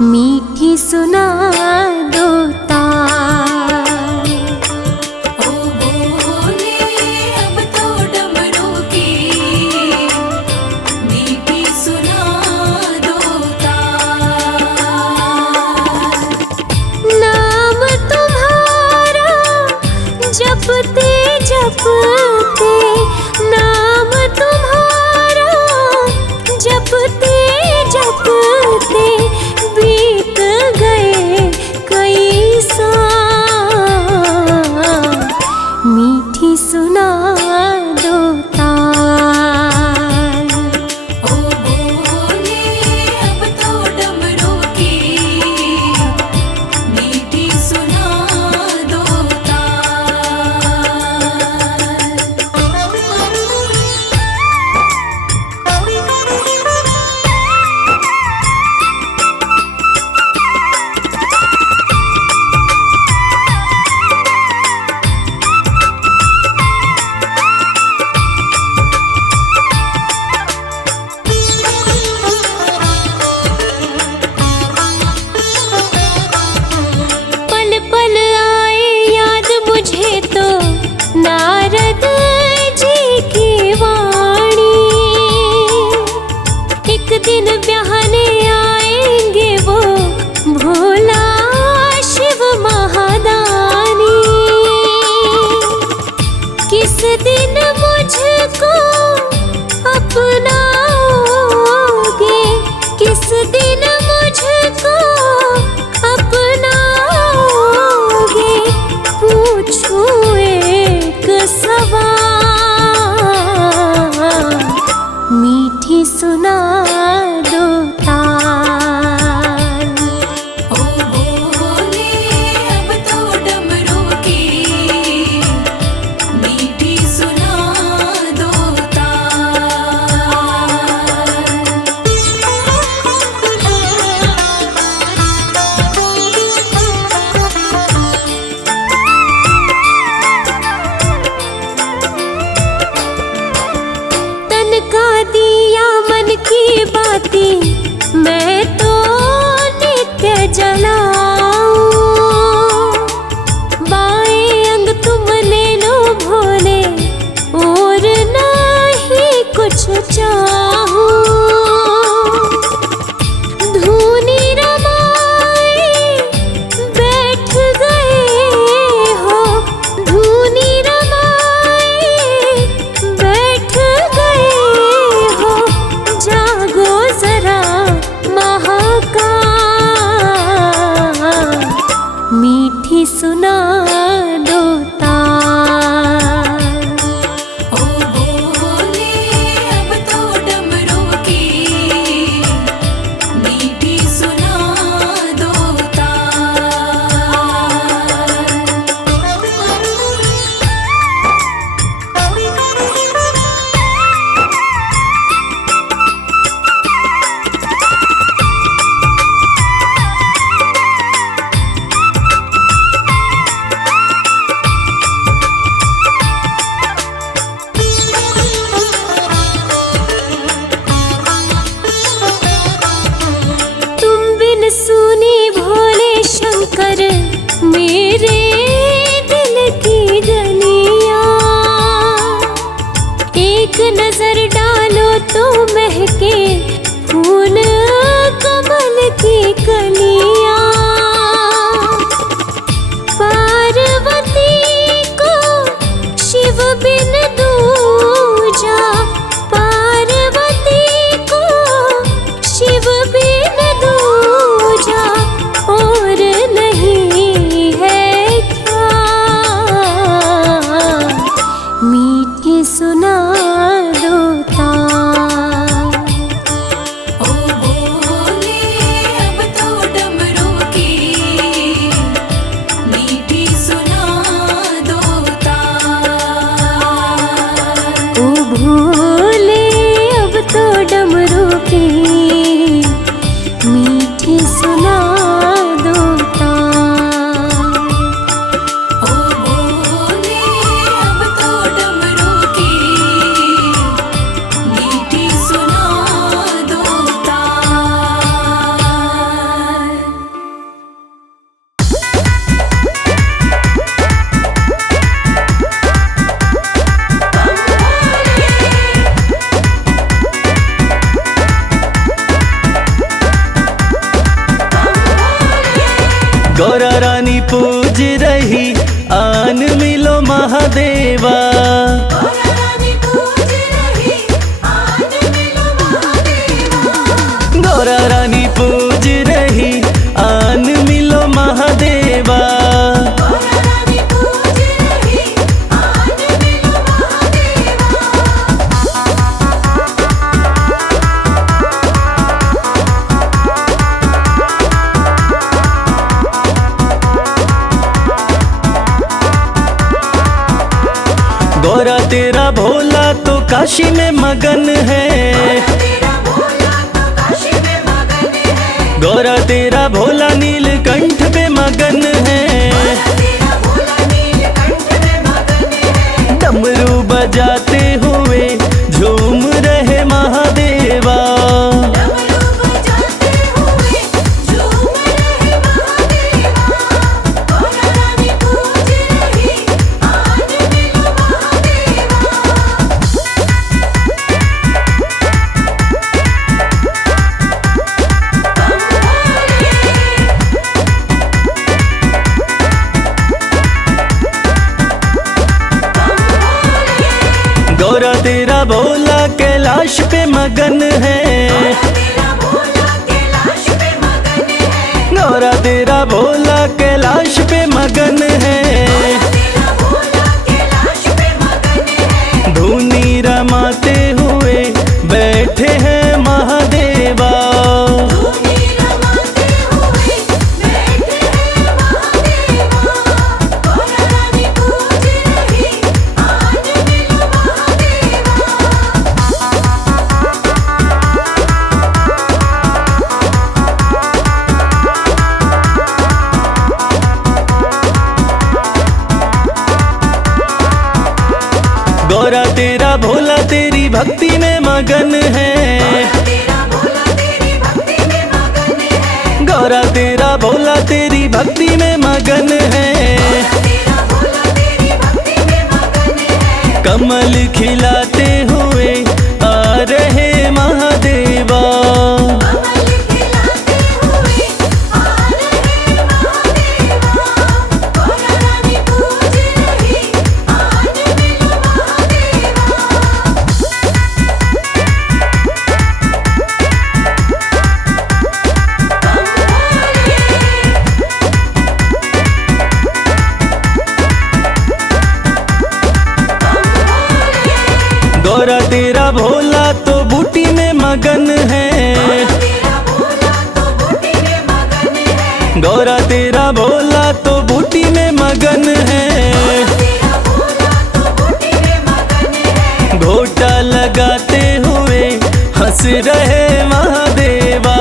मीठी सुना दो तार। ओ बोले अब तो डमरू की मीठी सुना दो तार। नाम तुम्हारा जपते जपते, नाम तुम्हारा जपते जपते बीत गए कई साल। मीठी सुना दो तार। ओ बोले अब तो डमरू की मीठी सुना दो पल पल आए याद मुझे तो नारद जी की वाणी। एक दिन ब्याहने आएंगे वो भोला शिव महादानी। किस दिन मुझको अपनाओगे, किस दिन मुझको अपनाओगे, पूछूं एक सवाल। मीठी सुना दो तार। ओ बोले अब तो डमरू की मीठी सुना दो तन का दिया मन की बाती मैं तो नित्य जलाऊं। बाएं अंग तुम ले लो भोले और नहीं कुछ चाहूं। धूनी रमाए बैठ गए हो, धूनी रमाए बैठ गए हो, जागो जरा महाकाल। मीठी सुना दो तार। ओ बोले अब तो डमरू की मीठी सुना दो तुम बिन सुनी भोले शंकर मेरे दिल की गलियां। एक नजर डालो तो महके फूल कमल की कलियां। पार्वती को शिव बिन दूजा, पार्वती को शिव बिन दूजा और नहीं है क्या। मीठी सुना दो तार। ओ बोले अब तो डमरू की मीठी सुना दो तार। ओ भोले अब तो डमरू की मीठी सुना दो तार। ओ बोले अब तो डमरू की मीठी सुना दो तार। गौरा रानी पूज रही आन मिलो महादेवा। गौरा रानी पूज रही आन मिलो महादेवा। गौरा रानी पूज रही आन मिलो महादेवा। गौरा रानी पूज रही आन मिलो महादेवा। गौरा तेरा भोला तो काशी में मगन है। तेरा भोला तो काशी में मगन है। गौरा तेरा भोला नीलकंठ पे मगन है। तेरा भोला नीलकंठ में मगन है। डमरू बजाते हुए झूम रहे महादेवा। डमरू बजाते हुए झूम रहे महादेवा। गौरा रानी पूज रही आन मिलो महादेवा। गौरा तेरा भोला कैलाश पे मगन है। तेरा भोला कैलाश पे मगन है। गौरा तेरा भोला कैलाश पे मगन है। तेरा भोला कैलाश पे मगन है। धूनी रमाते हुए बैठे हैं महादेवा। धूनी रमाते हुए बैठे हैं महादेवा। गौरा रानी पूज रही आन मिलो महादेवा। गौरा तेरा भोला तेरी भक्ति में मगन है। तेरा भोला तेरी भक्ति में मगन है। गौरा तेरा भोला तेरी भक्ति में मगन है। तेरा भोला तेरी भक्ति में मगन है। कमल खिलाते हुए आ रहे महादेवा। कमल खिलाते हुए आ रहे महादेवा। गौरा रानी पूज रही आन मिलो महादेवा। गौरा तेरा भोला तो बूटी में मगन है। तेरा भोला तो बूटी में मगन है। गौरा तेरा भोला तो बूटी में मगन है। तेरा भोला तो बूटी में मगन है। घोटा लगाते हुए हंस रहे महादेवा।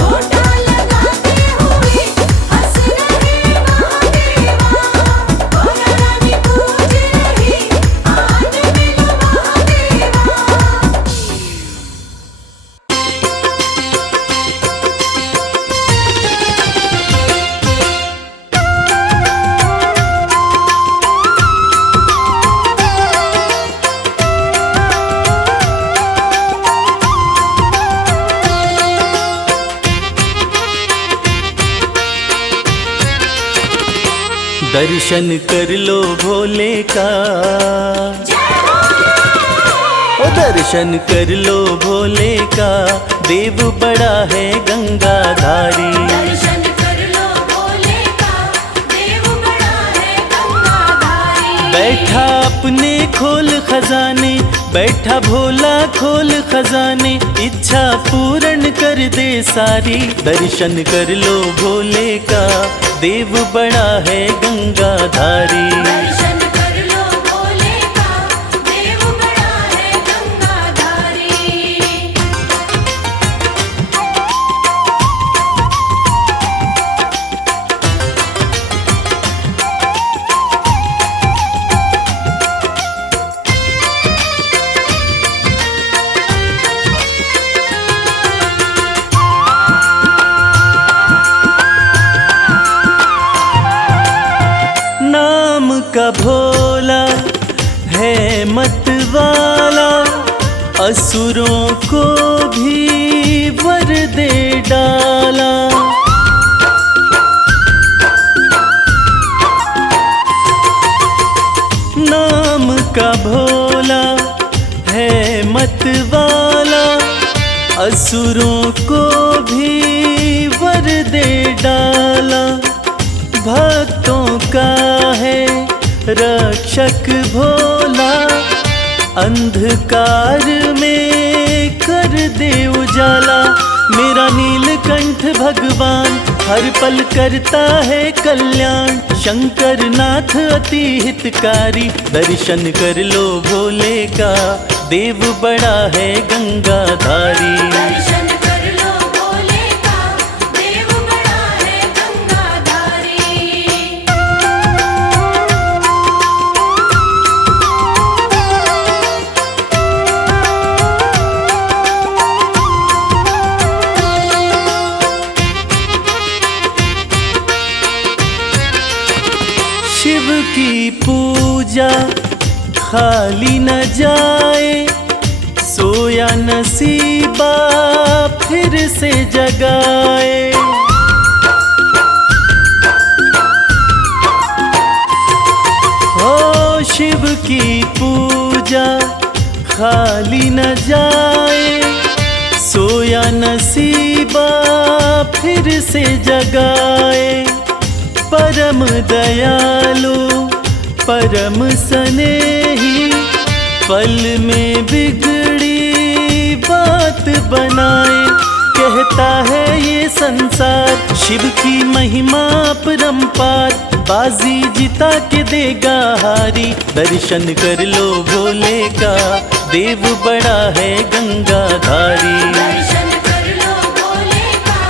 घोटा लगाते हुए हंस रहे महादेवा। गौरा रानी पूज रही आन मिलो महादेवा। दर्शन कर लो भोले का। ओ दर्शन कर लो भोले का, देव बड़ा है गंगाधारी। दर्शन कर लो भोले का, देव बड़ा है गंगाधारी। बैठा अपने खोल खजाने, बैठा भोला खोल खजाने, इच्छा पूर्ण कर दे सारी। दर्शन कर लो भोले का, देव बड़ा है गंगाधारी। दर्शन कर लो भोले का, देव बड़ा है गंगाधारी। नाम का भोला है मतवाला, असुरों को भी वर दे डाला। अमृत वाला असुरों को भी वर दे डाला। भक्तों का है रक्षक भोला, अंधकार में कर दे उजाला। मेरा नीलकंठ भगवान हर पल करता है कल्याण। शंकर नाथ अति हितकारी, दर्शन कर लो भोले का, देव बड़ा है गंगाधारी। दर्शन कर लो भोले का, देव बड़ा है गंगाधारी। शिव की पूजा खाली न जाए, सोया नसीबा फिर से जगाए। हो शिव की पूजा खाली न जाए, सोया नसीबा फिर से जगाए। परम दयालु परम स्नेही, पल में बिगड़ी बात बनाए। कहता है ये संसार शिव की महिमा परम्पार, बाजी जिता के देगा हारी। दर्शन कर लो भोले का, देव बड़ा है गंगाधारी। दर्शन कर लो भोले का,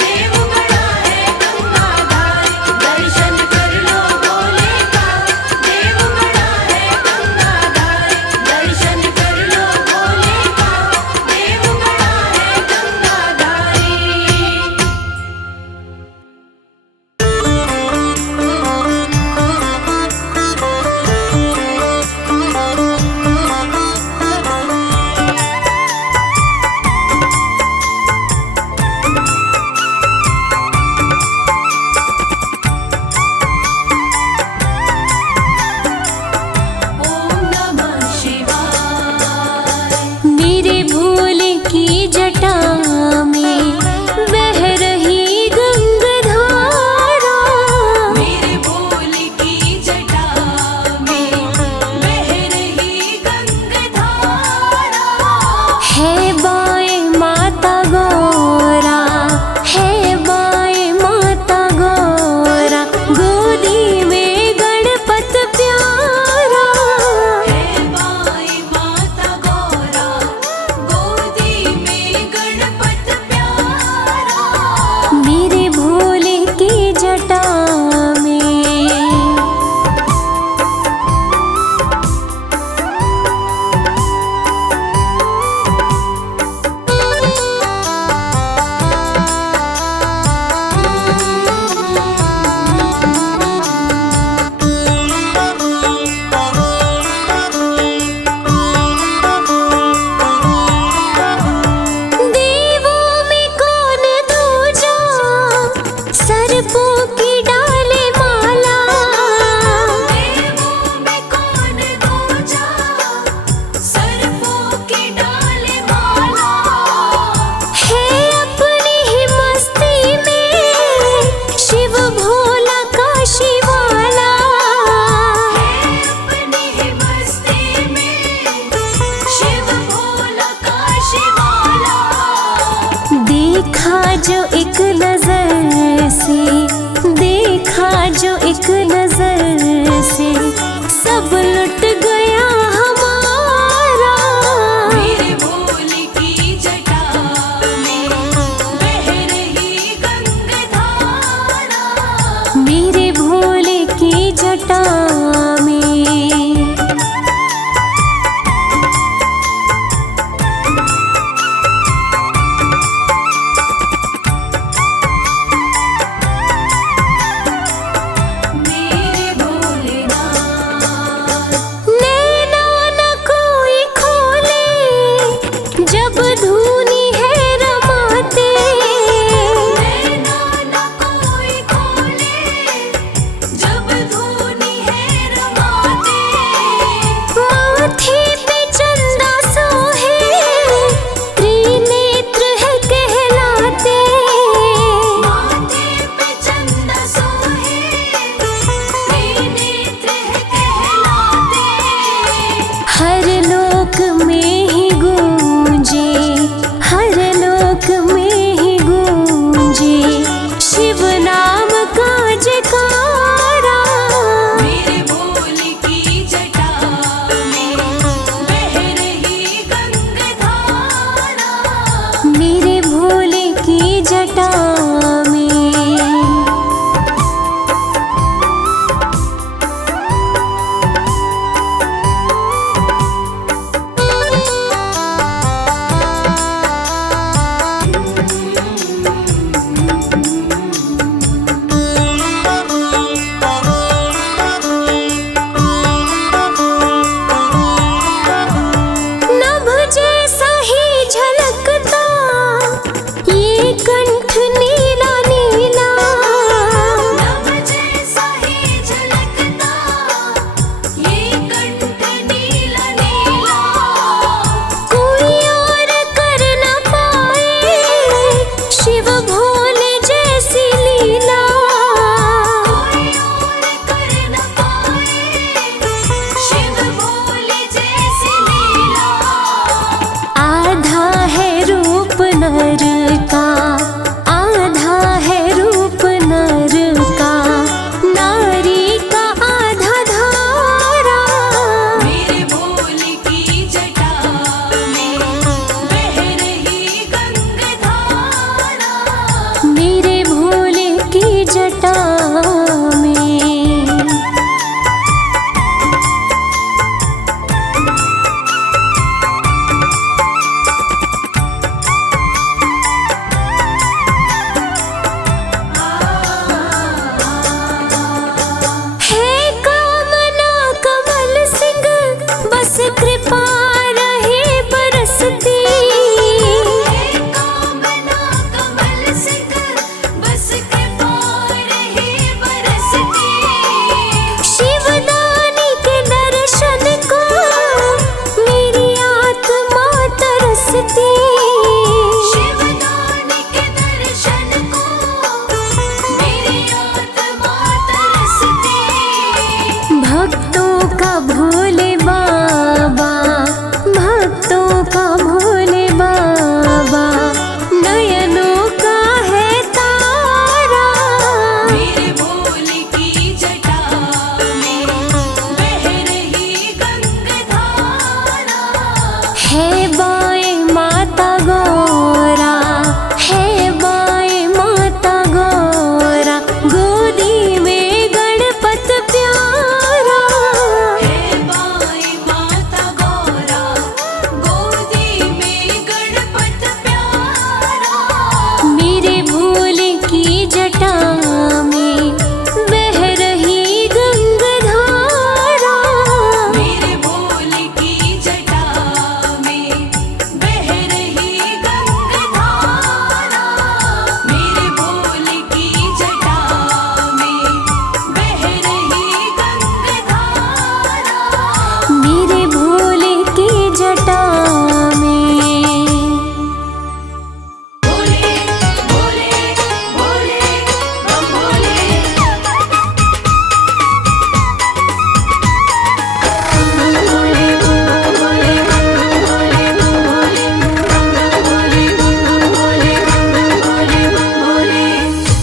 देव बड़ा है गंगाधारी। दर्शन कर लो भोले का, देव बड़ा है गंगाधारी। दर्शन कर लो भोले का, देव बड़ा है गंगाधारी। ओम नमः शिवाय। मेरे भोले की जटा में बह रही गंगाधारा। मेरे भोले की जटा में बह रही गंगाधारा। है बाएं माता गौरा, है बाएं माता गौरा, गोदी में गणपत प्यारा। है बाई माता गौरा, गोदी में गणपत प्यारा। मेरे भोले की जटा में। देवों में कौन दूजा, सर्पों की डाले माला। देवों में कौन दूजा, सर्पों की डाले माला। है अपनी ही मस्ती में शिव भोला काशी वाला। है अपनी ही मस्ती में शिव भोला काशी वाला। देखा जो एक नजर से, देखा जो एक नजर से, सब लुट गया हमारा। मेरे भोले की जटा में बह रही गंगाधारा। मेरे भोले की जटा में। मेरे भोलेनाथ। ने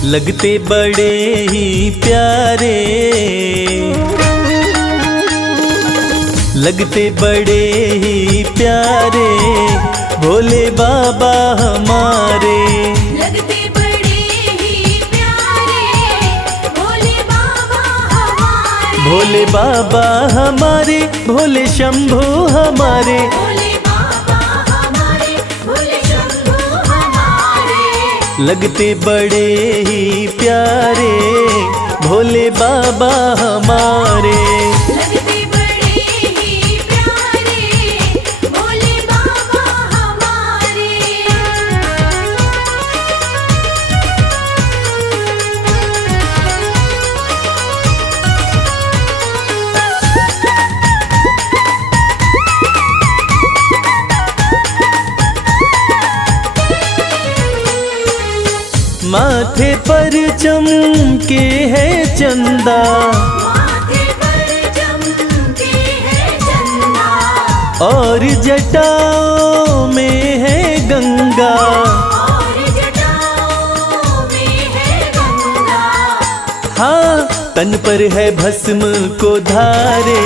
लगते बड़े ही प्यारे, लगते बड़े ही प्यारे भोले बाबा हमारे। लगते बड़े ही प्यारे भोले बाबा हमारे। भोले बाबा हमारे, भोले शंभू हमारे। भोले बाबा हमारे, भोले शंभू हमारे। लगते बड़े ही प्यारे भोले बाबा हमारे। लगते बड़े ही प्यारे भोले बाबा हमारे। माथे पर चमके है चंदा, माथे पर चमके है चंदा। और जटाओं में है गंगा। और जटाओं में है गंगा। हाँ, तन पर है भस्म को धारे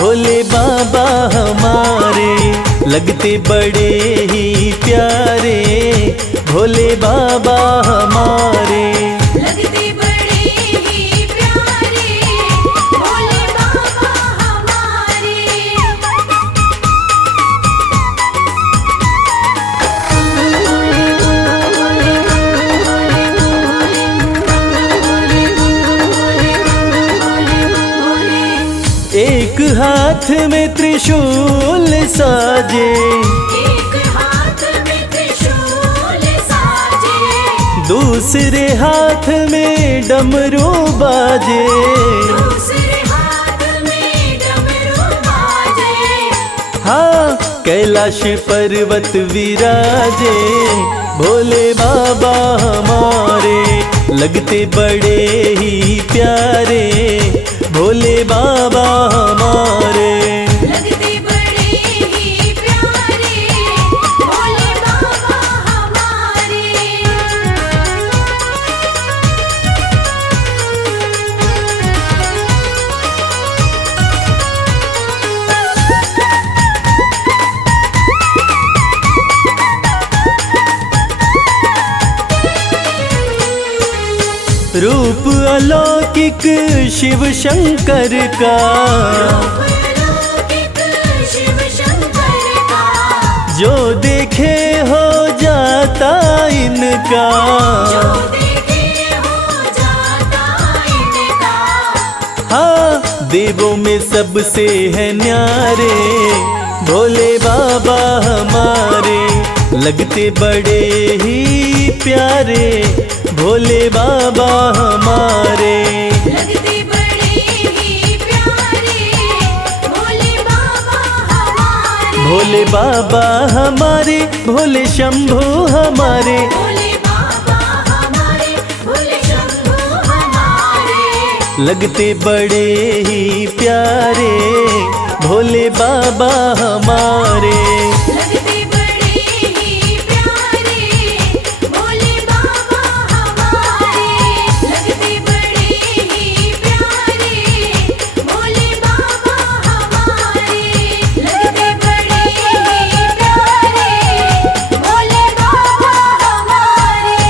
भोले बाबा हमारे। लगते बड़े ही प्यारे भोले बाबा हमारे। लगते बड़े ही प्यारे भोले बाबा हमारे। एक हाथ में त्रिशूल साजे, एक हाथ में त्रिशूल साजे। दूसरे हाथ में डमरू बाजे। दूसरे हाथ में डमरू बाजे। हाँ, कैलाश पर्वत विराजे भोले बाबा हमारे। लगते बड़े ही प्यारे भोले बाबा हमारे। लगते बड़े ही प्यारे भोले बाबा हमारे। रूप अलौकिक शिव शंकर का, अलौकिक शिव शंकर का। जो देखे हो जाता इनका। जो देखे हो जाता इनका। हाँ, देवों में सबसे है न्यारे भोले बाबा हमारे। लगते बड़े ही प्यारे भोले बाबा हमारे। लगते बड़े ही प्यारे भोले बाबा हमारे। भोले बाबा हमारे, भोले शंभू हमारे। भोले बाबा हमारे, भोले शंभू हमारे। लगते बड़े ही प्यारे भोले बाबा हमारे। लगते बड़े ही प्यारे भोले बाबा हमारे। लगते बड़े ही प्यारे भोले बाबा हमारे। लगते बड़े ही प्यारे भोले बाबा हमारे।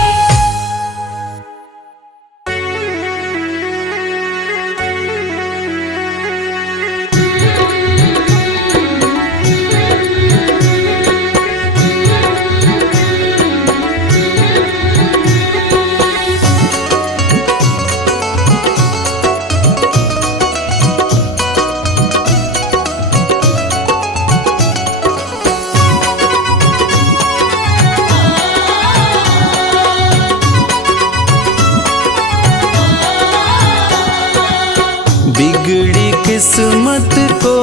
बिगड़ी किस्मत को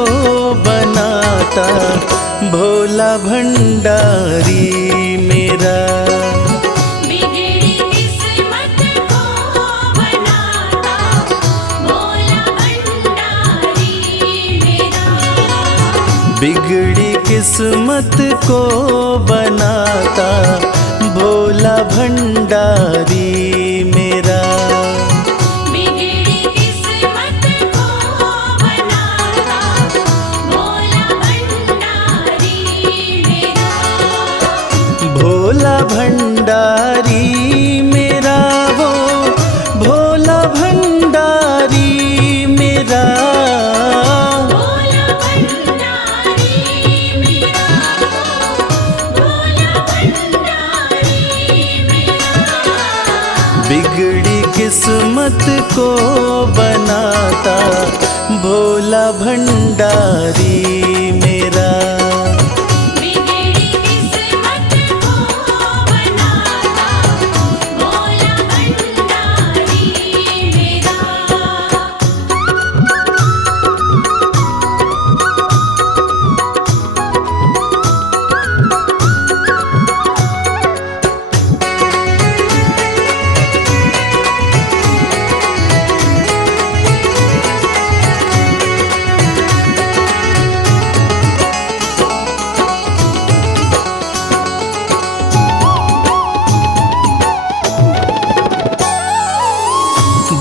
बनाता भोला भंडारी मेरा। बिगड़ी किस्मत को बनाता भोला भंडारी मेरा। बिगड़ी किस्मत को बनाता भोला भंडारी बिगड़ी किस्मत को बनाता भोला भंडारी मेरा। बिगड़ी किस्मत को बनाता भोला भंडारी मेरा।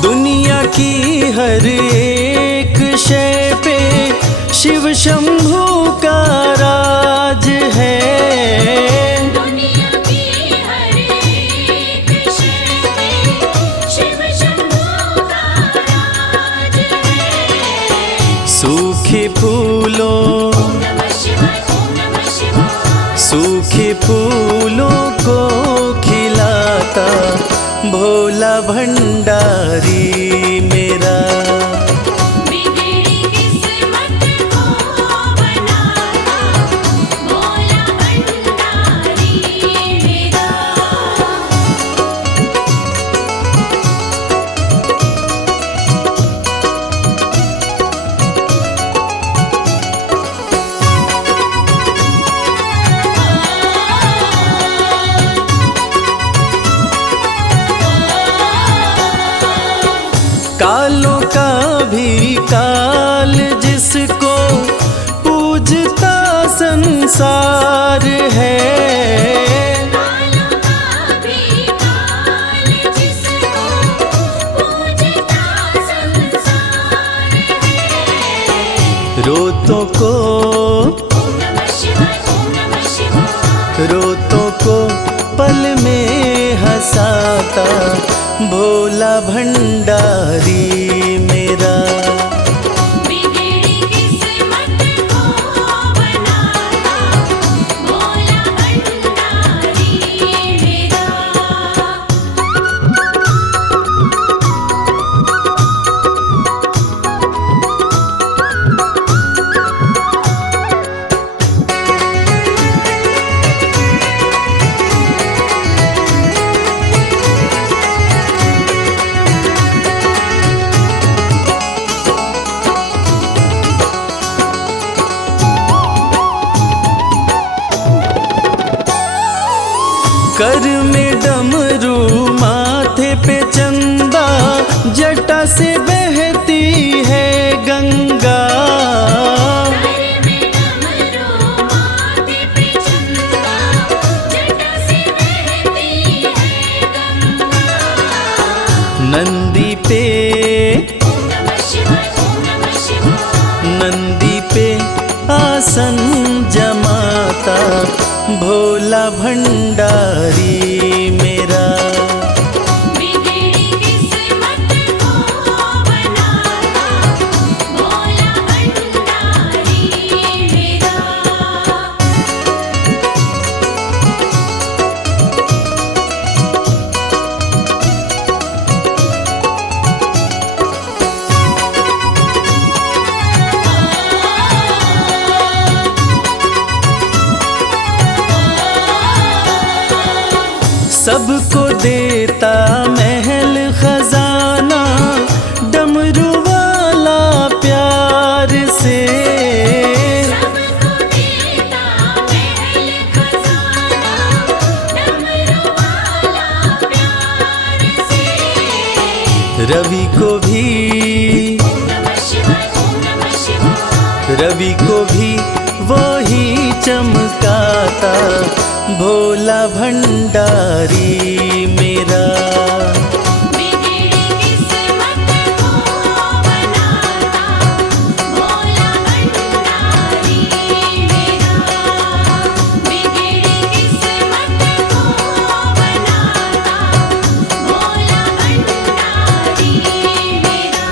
दुनिया की हर एक शय पे शिव शंभू का राज है। दुनिया की हर एक शय पे शिव शंभू का राज है। सूखे फूलों ओम नमः शिवाय, ओम नमः शिवाय। सूखे फूलों को खिलाता भोला भंडारी मेरा। बिगड़ी किस्मत को बनाता भोला भंडारी मेरा। कालों का भी काल जिसको पूजता संसार है। कालों का भी काल जिसको पूजता संसार है। रोतों को ओम नमः शिवाय, ओम नमः शिवाय। रोतों को पल में हंसाता भोला भंडारी मेरा। बिगड़ी किस्मत को बनाता भोला भंडारी मेरा। कर में डमरू माथे पे चंदा जटा से बहती है गंगा। घर में डमरू माथे पे चंदा जटा से बहती है गंगा। नंदी पे ओम नमः शिवाय, ओम नमः शिवाय। नंदी पे आसन जमाता भोला भंडारी मेरा। बिगड़ी किस्मत को बनाता भोला भंडारी मेरा। सबको देता महल खजाना डमरू वाला प्यार से। सबको देता महल खजाना डमरू वाला प्यार से। रवि को भी ओम नमः शिवाय, ओम नमः शिवाय। रवि को भी वो ही चमकाता भोला भंडारी मेरा। बिगड़ी किस्मत को बनाता भोला भंडारी मेरा। बिगड़ी किस्मत को बनाता भोला भंडारी मेरा।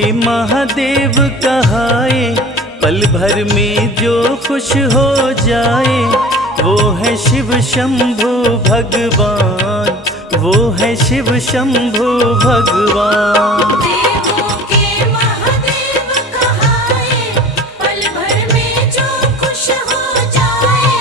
महादेव कहाए, पल भर में जो खुश हो जाए, वो है शिव शंभु भगवान, वो है शिव शंभु भगवान। देवों के महादेव कहाए, पल भर में जो खुश हो जाए,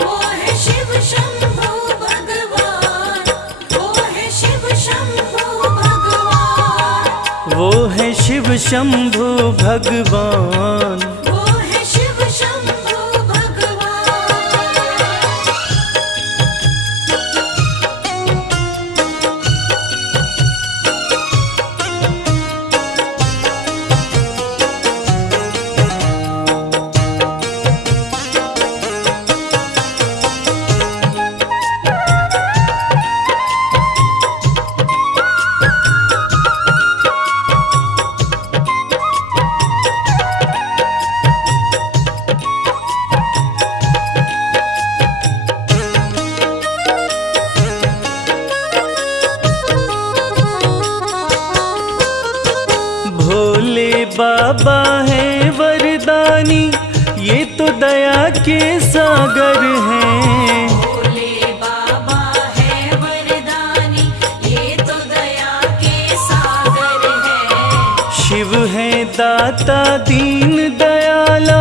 वो है शिव शंभु भगवान, वो है शिव शंभु भगवान, वो है शिव शंभु भगवान। वो है शिव शंभु भगवान। भोले बाबा है वरदानी, ये तो दया के सागर हैं। भोले बाबा है वरदानी, ये तो दया के सागर है। शिव है दाता दीन दयाला,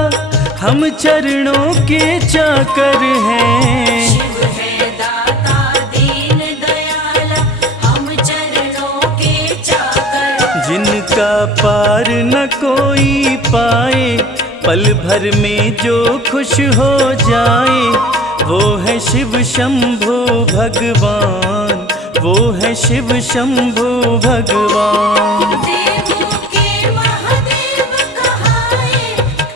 हम चरणों के चाकर हैं। शिव है दाता दीन दयाला, हम चरणों के चाकर। जिनका पार न कोई पाए, पल भर में जो खुश हो जाए, वो है शिव शंभु भगवान, वो है शिव शंभु भगवान। देवों के महादेव कहाए,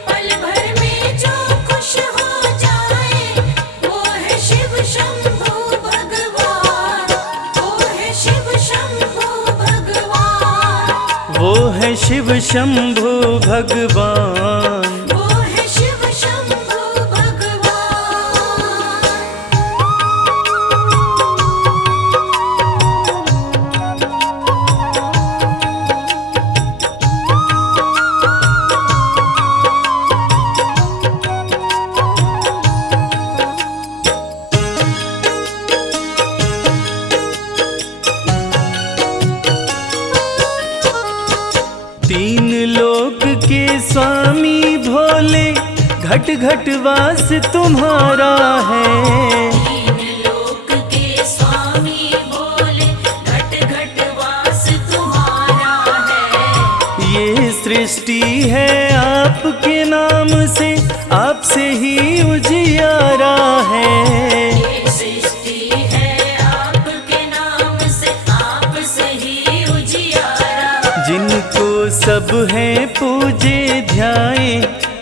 पल भर में जो खुश हो जाए, वो है शिव शंभु भगवान, वो है शिव शंभु भगवान, वो है शिव शंभु भगवान। वो है शिव शंभु भगवान। तीन लोक के स्वामी भोले, घट घट वास तुम्हारा है। तीन लोक के स्वामी भोले, घट घट वास तुम्हारा है। ये सृष्टि है आपके नाम से, आपसे ही उजियारा है। ये सृष्टि है आपके नाम से, आपसे ही उजियारा। जिनको सब है पूजे ध्याए,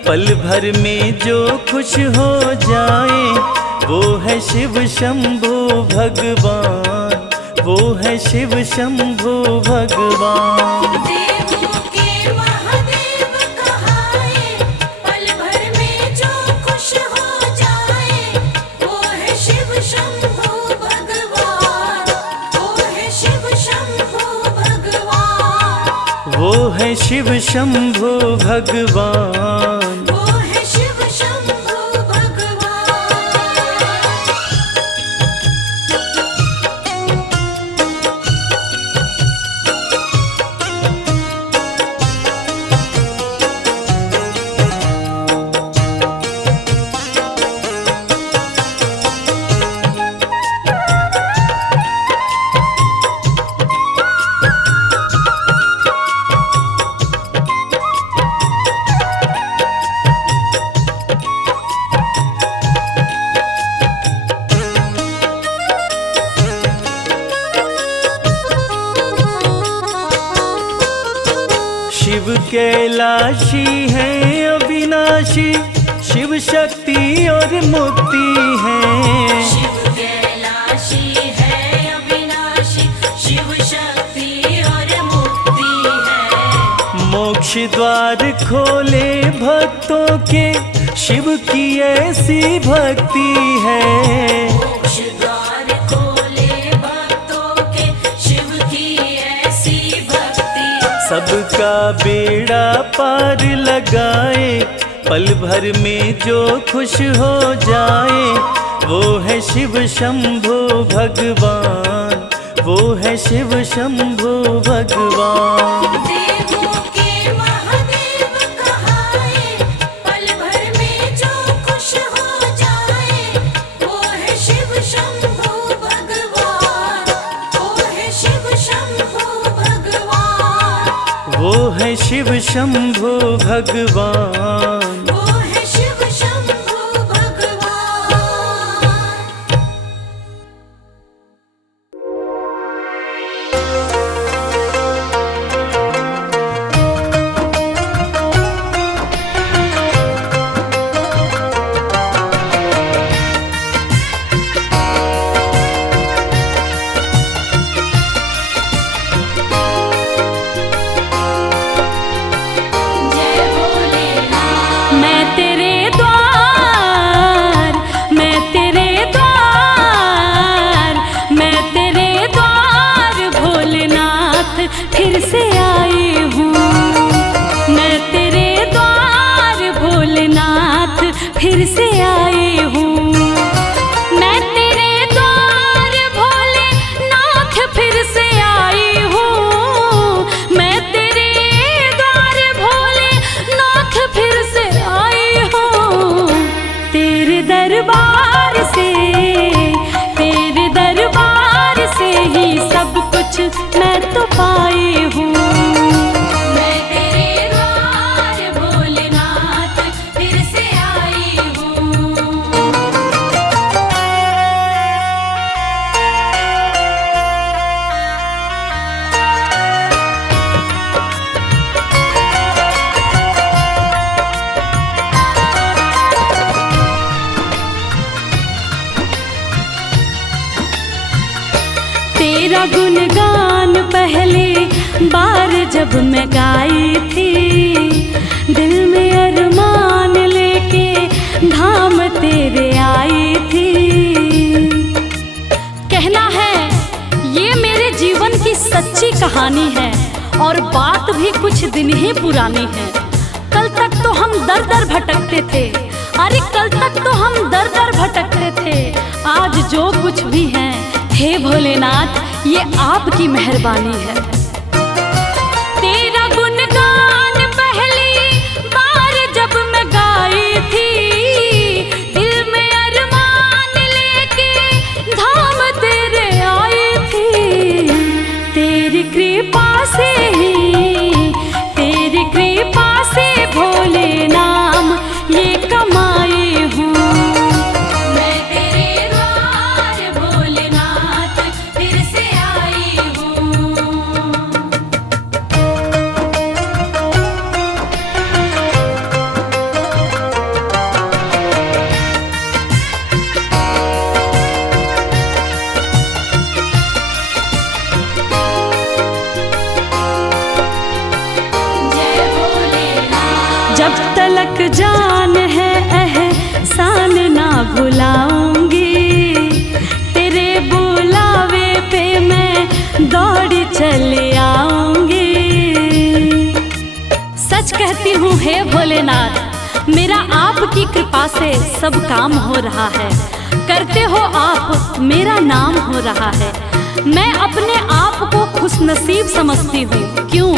पल भर में जो खुश हो जाए, वो है शिव शंभु भगवान, वो है शिव शंभु भगवान। देवों के महादेव कहाए, पल भर में जो खुश हो जाए, वो है शिव शंभु भगवान, वो है शिव शंभु भगवान, वो है शिव शंभु भगवान। वो है शिव शंभु भगवान। शिव कैलाशी है अविनाशी, शिव शक्ति और मुक्ति है। शिव कैलाशी है अविनाशी, शिव शक्ति और मुक्ति है। मोक्ष द्वार खोले भक्तों के, शिव की ऐसी भक्ति है। मोक्ष द्वार खोले भक्तों के, शिव की ऐसी भक्ति। सबका बेड़ा पार लगाए, पल भर में जो खुश हो जाए, वो है शिव शंभो भगवान, वो है शिव शंभो भगवान। देवों के महादेव कहाए, पल भर में जो खुश हो जाए, वो है शिव शंभो भगवान, वो है शिव शंभो भगवान, वो है शिव शंभो भगवान। वो है शिव शंभो भगवान। जय भोलेनाथ। मैं तेरे द्वार, मैं तेरे द्वार, मैं तेरे द्वार भोलेनाथ फिर से आई हूँ। मैं तेरे द्वार भोलेनाथ फिर से आई हूँ। मैं तेरे द्वार भोलेनाथ फिर से आई हूँ। मैं तेरे द्वार भोलेनाथ फिर से आई हूँ। तेरे दरबार से, तेरे दरबार से ही सब कुछ मैं तो पाई हूँ। मैं तेरे द्वार भोलेनाथ फिर से आई हूँ। तेरा गुणगान पहले बार जब मैं गाई थी, दिल में अरमान लेके धाम तेरे आई थी। कहना है ये मेरे जीवन की सच्ची कहानी है, और बात भी कुछ दिन ही पुरानी है। कल तक तो हम दर दर भटकते थे, अरे कल तक तो हम दर दर भटकते थे। आज जो कुछ भी है, हे भोलेनाथ, ये आपकी मेहरबानी है। तेरा गुणगान पहली बार जब मैं गाई थी, दिल में अरमान लेके धाम तेरे आई थी। तेरी कृपा से ही, तेरी कृपा से भोले नाम ये कमाई हूँ। मैं तेरे द्वार भोलेनाथ फिर से आई हूँ। जय भोलेनाथ। जब तलक जान है एहसान ना भुलाऊंगी, तेरे बुलावे पे मैं दौड़ी चली आऊंगी। सच कहती हूँ हे भोलेनाथ, मेरा आपकी कृपा से सब काम हो रहा है। करते हो आप, मेरा नाम हो रहा है। मैं अपने आप को खुशनसीब समझती हूँ। क्यों?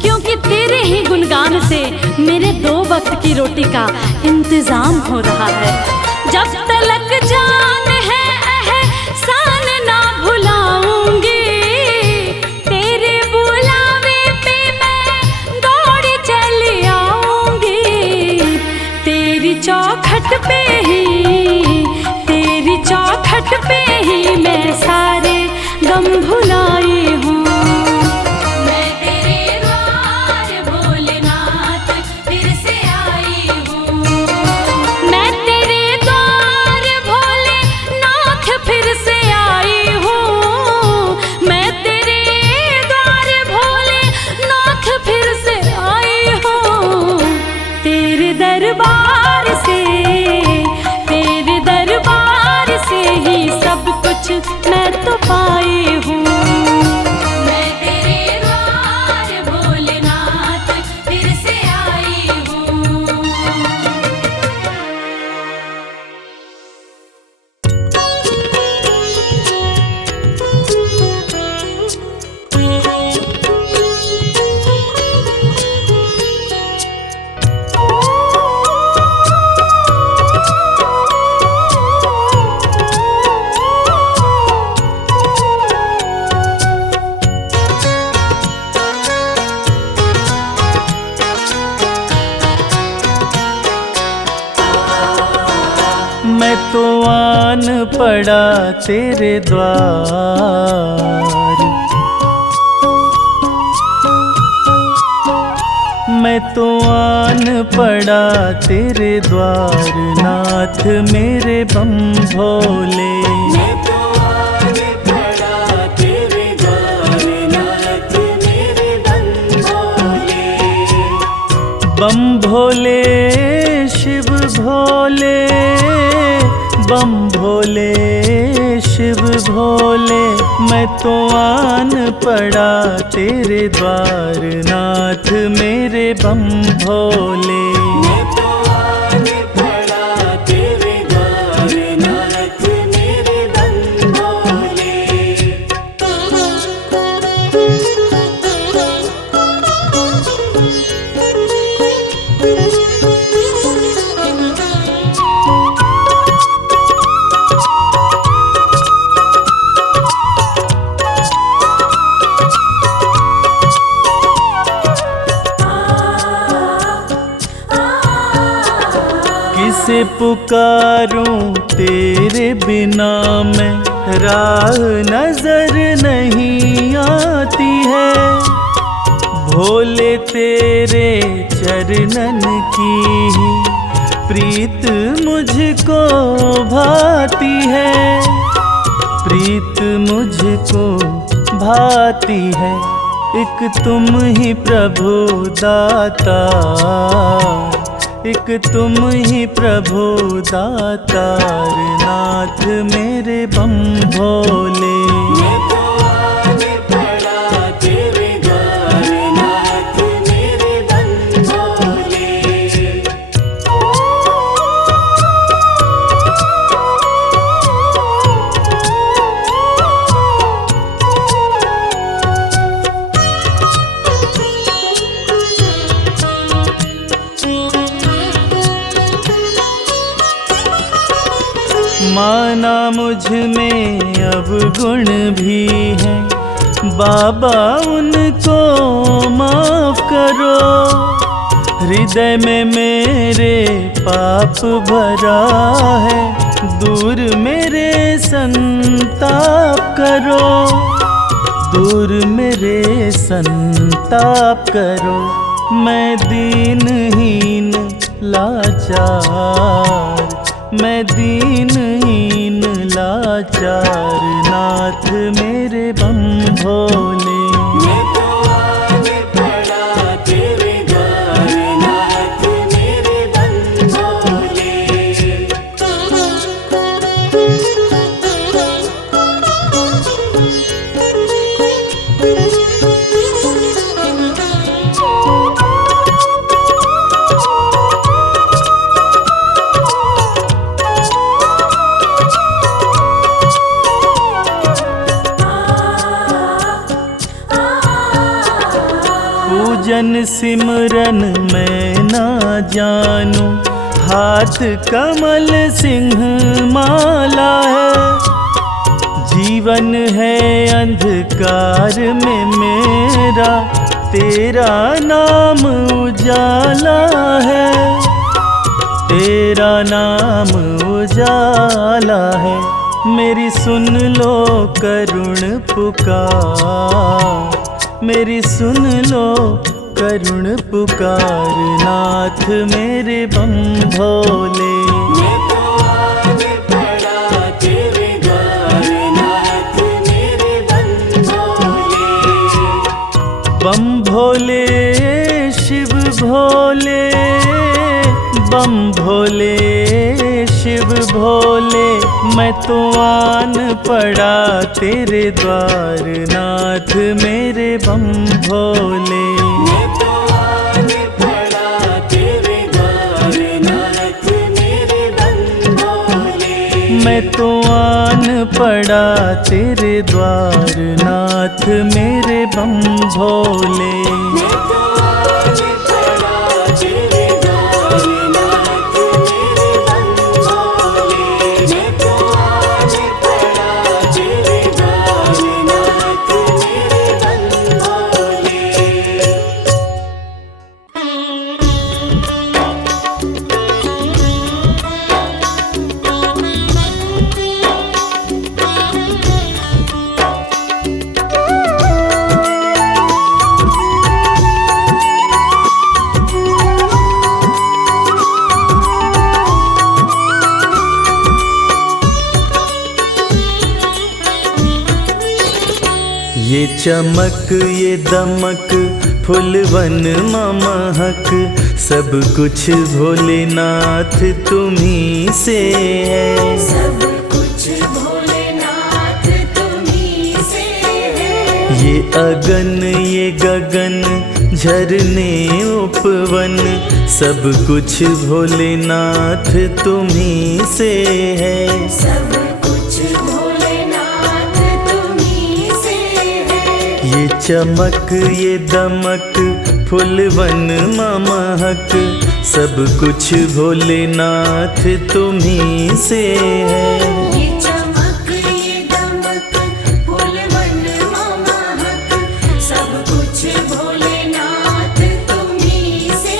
क्योंकि तेरे ही गुणगान से मेरे 2 वक्त की रोटी का इंतजाम हो रहा है। जब तलक जान है एहसान ना भुलाऊंगी, तेरे बुलावे पे मैं दौड़ी चली आऊंगी। तेरी चौखट पे ही, तेरी चौखट पे ही मैं सारे गम भुलाई हूँ। मैं तेरे द्वार भोलेनाथ फिर से आई हूँ। मैं तेरे द्वार भोलेनाथ आन पड़ा तेरे द्वार। मैं तो आन पड़ा तेरे द्वार, नाथ मेरे बम भोले। मैं तो आन पड़ा तेरे द्वार, नाथ मेरे बम भोले। बम भोले शिव भोले, बम भोले शिव भोले। मैं तो आन पड़ा तेरे द्वार, नाथ मेरे बम भोले। मैं तो आन पड़ा तेरे द्वार, नाथ मेरे बम भोले। किसे पुकारूं तेरे बिना मैं, राह नजर नहीं आती है। भोले तेरे चरणन की ही प्रीत मुझको भाती है, प्रीत मुझको भाती है। एक तुम ही प्रभु दाता, एक तुम ही प्रभु दातार, नाथ मेरे बम भोले। मैं तो आन पड़ा तेरे द्वार, नाथ मेरे बम भोले। माना मुझ में अब गुण भी है, बाबा उनको माफ करो। हृदय में मेरे पाप भरा है, दूर मेरे संताप करो, दूर मेरे संताप करो। मैं दीनहीन लाचार, मैं दीनहीन लाचार, नाथ मेरे बम भोले। मैं तो आन पड़ा तेरे द्वार, नाथ मेरे बम भोले। पूजन सिमरन मैं ना जानूं, हाथ कमल सिंह माला है। जीवन है अंधकार में मेरा, तेरा नाम उजाला है, तेरा नाम उजाला है। मेरी सुन लो करुण पुकार, मेरी सुन लो करुण पुकार, नाथ मेरे बम भोले। मैं तो आन पड़ा तेरे द्वार, नाथ मेरे बम भोले। बम भोले शिव भोले, बम भोले शिव भोले। मैं तो आन पड़ा तेरे द्वार, नाथ मेरे बम भोले। मैं तो आन पड़ा तेरे द्वार, नाथ मेरे बम भोले। मैं तो आन पड़ा तेरे द्वार, नाथ मेरे बम भोले। मैं तो आन पड़ा तेरे द्वार, नाथ मेरे बम भोले। मैं तो आन पड़ा तेरे द्वार, नाथ मेरे बम भोले। चमक ये दमक फुलवन महक, सब कुछ भोलेनाथ तुम्ही से है। सब कुछ भोलेनाथ तुम्ही से है। ये अगन ये गगन झरने उपवन, सब कुछ भोलेनाथ तुम्ही से है। सब कुछ भोलेनाथ तुम्ही से है। ये चमक ये दमक फुलवन महक, सब कुछ भोलेनाथ तुम्ही से है। ये चमक ये दमक फूलवन महक, सब कुछ भोलेनाथ तुम्ही से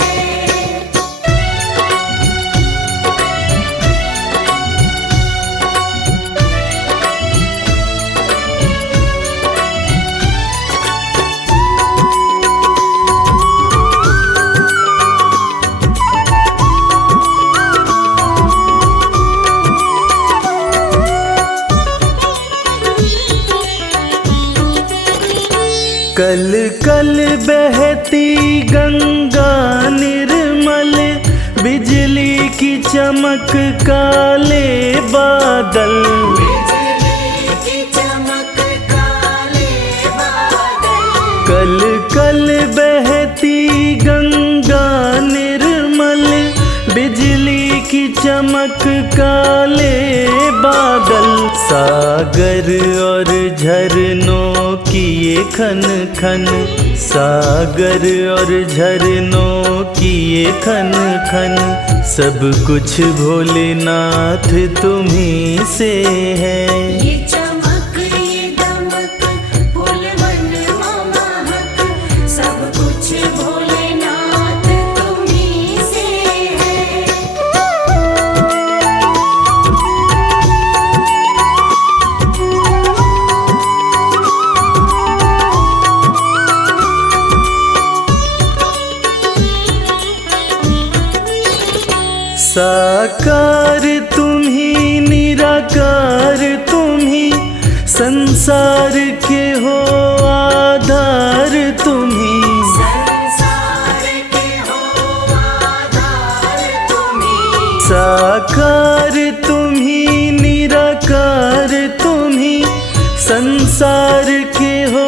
है। कल कल बहती गंगा निर्मल, बिजली की चमक काले बादल। बिजली की चमक काले बादल। कल कल बहती गंगा निर्मल, बिजली की चमक काले बादल। सागर और झरनों की ये खन खन, सागर और झरनों की ये खन खन, सब कुछ भोलेनाथ तुम्ही से है। ये चमक ये दमक फूलवन महक, सब कुछ भोलेनाथ तुम्ही से है। साकार तुम्ही निराकार तुम्ही, संसार के हो आधार तुम्ही। संसार के हो आधार तुम्ही। साकार तुम्ही निराकार तुम्ही, संसार के हो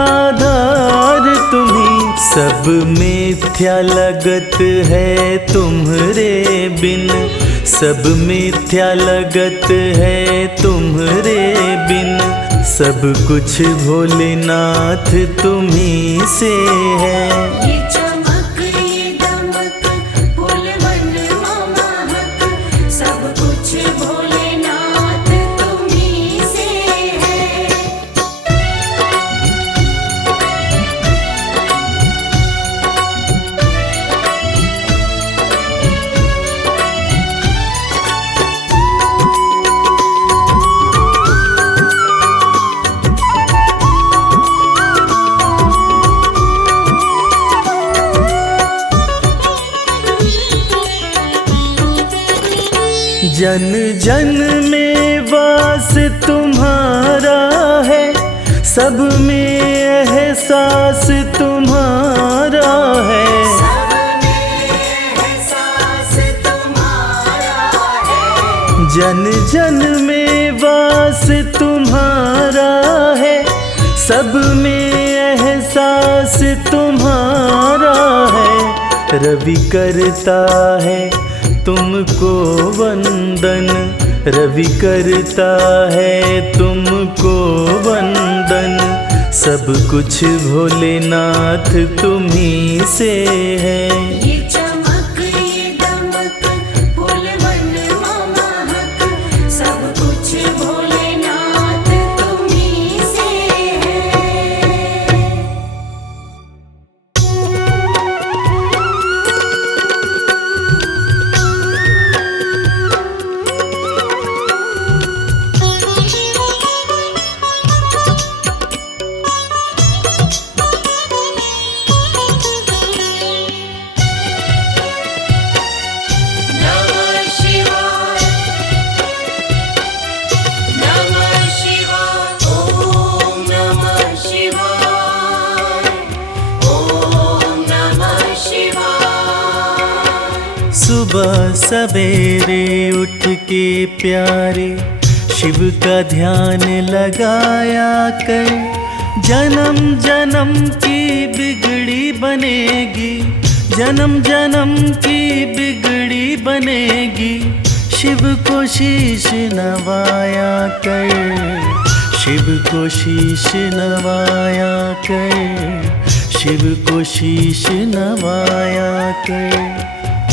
आधार तुम्ही। सब मिथ्या लगत है तुम्हरे बिन, सब मिथ्या लगत है तुम्हरे बिन, सब कुछ भोलेनाथ तुम्ही से है। ये चमक ये दमक फूलवन महक, सब कुछ भोलेनाथ तुम्ही से है। जन जन में वास तुम्हारा है, सब में एहसास तुम्हारा है। सब में एहसास तुम्हारा है। जन जन में वास तुम्हारा है, सब में एहसास तुम्हारा है। रवि करता है तुमको वंदन, रवि करता है तुमको वंदन, सब कुछ भोलेनाथ तुम्ही से है। ये चमक ये दमक फूलवन महक, सब कुछ भोलेनाथ तुम्ही से है। सुबह सवेरे उठ के प्यारे शिव का ध्यान लगाया कर, जन्म जन्म की बिगड़ी बनेगी, जन्म जन्म की बिगड़ी बनेगी। शिव को शीश नवाया कर, शिव को शीश नवाया कर, शिव को शीश नवाया कर।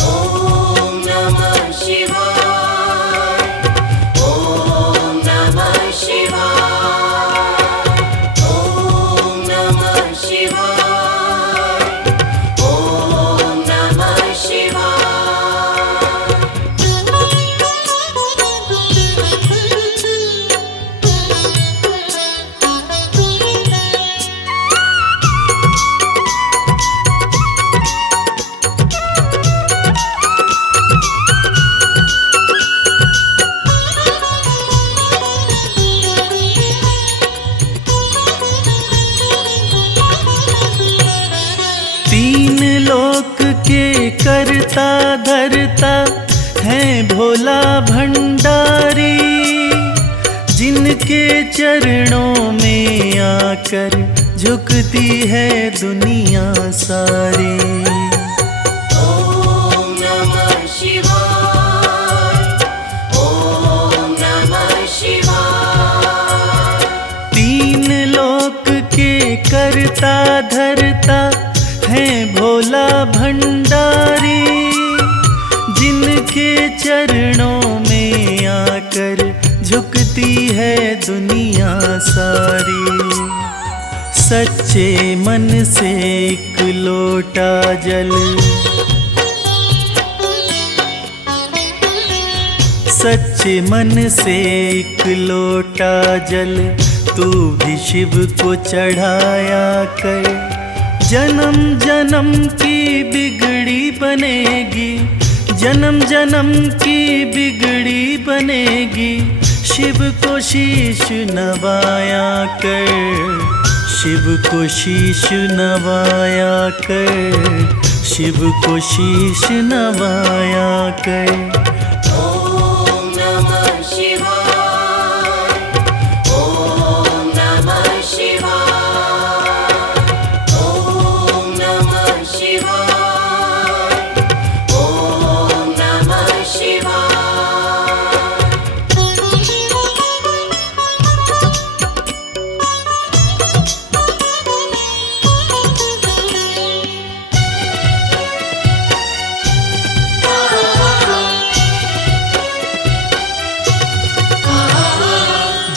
ओम नमः शिवाय, ओम नमः शिवाय, ओम नमः शिवाय, ओम नमः शिवाय। तीन लोक के करता धरता है भोला भंडारी, जिनके चरणों में आकर झुकती है दुनिया सारी। ओम नमः शिवाय, ओम नमः शिवाय। तीन लोक के करता धरता है भोला भंडारी, जिनके चरणों में आकर झुकती है दुनिया सारी। सच्चे मन से एक लोटा जल, सच्चे मन से एक लोटा जल तू भी शिव को चढ़ाया कर, जन्म जन्म की बिगड़ी बनेगी, जन्म जन्म की बिगड़ी बनेगी। शिव को शीश नवाया कर, शिव को शीश नवाया कर, शिव को शीश नवाया कर। ओम नमः शिवाय, ओम नमः शिवाय, ओम नमः शिवाय, ओम नमः शिवाय।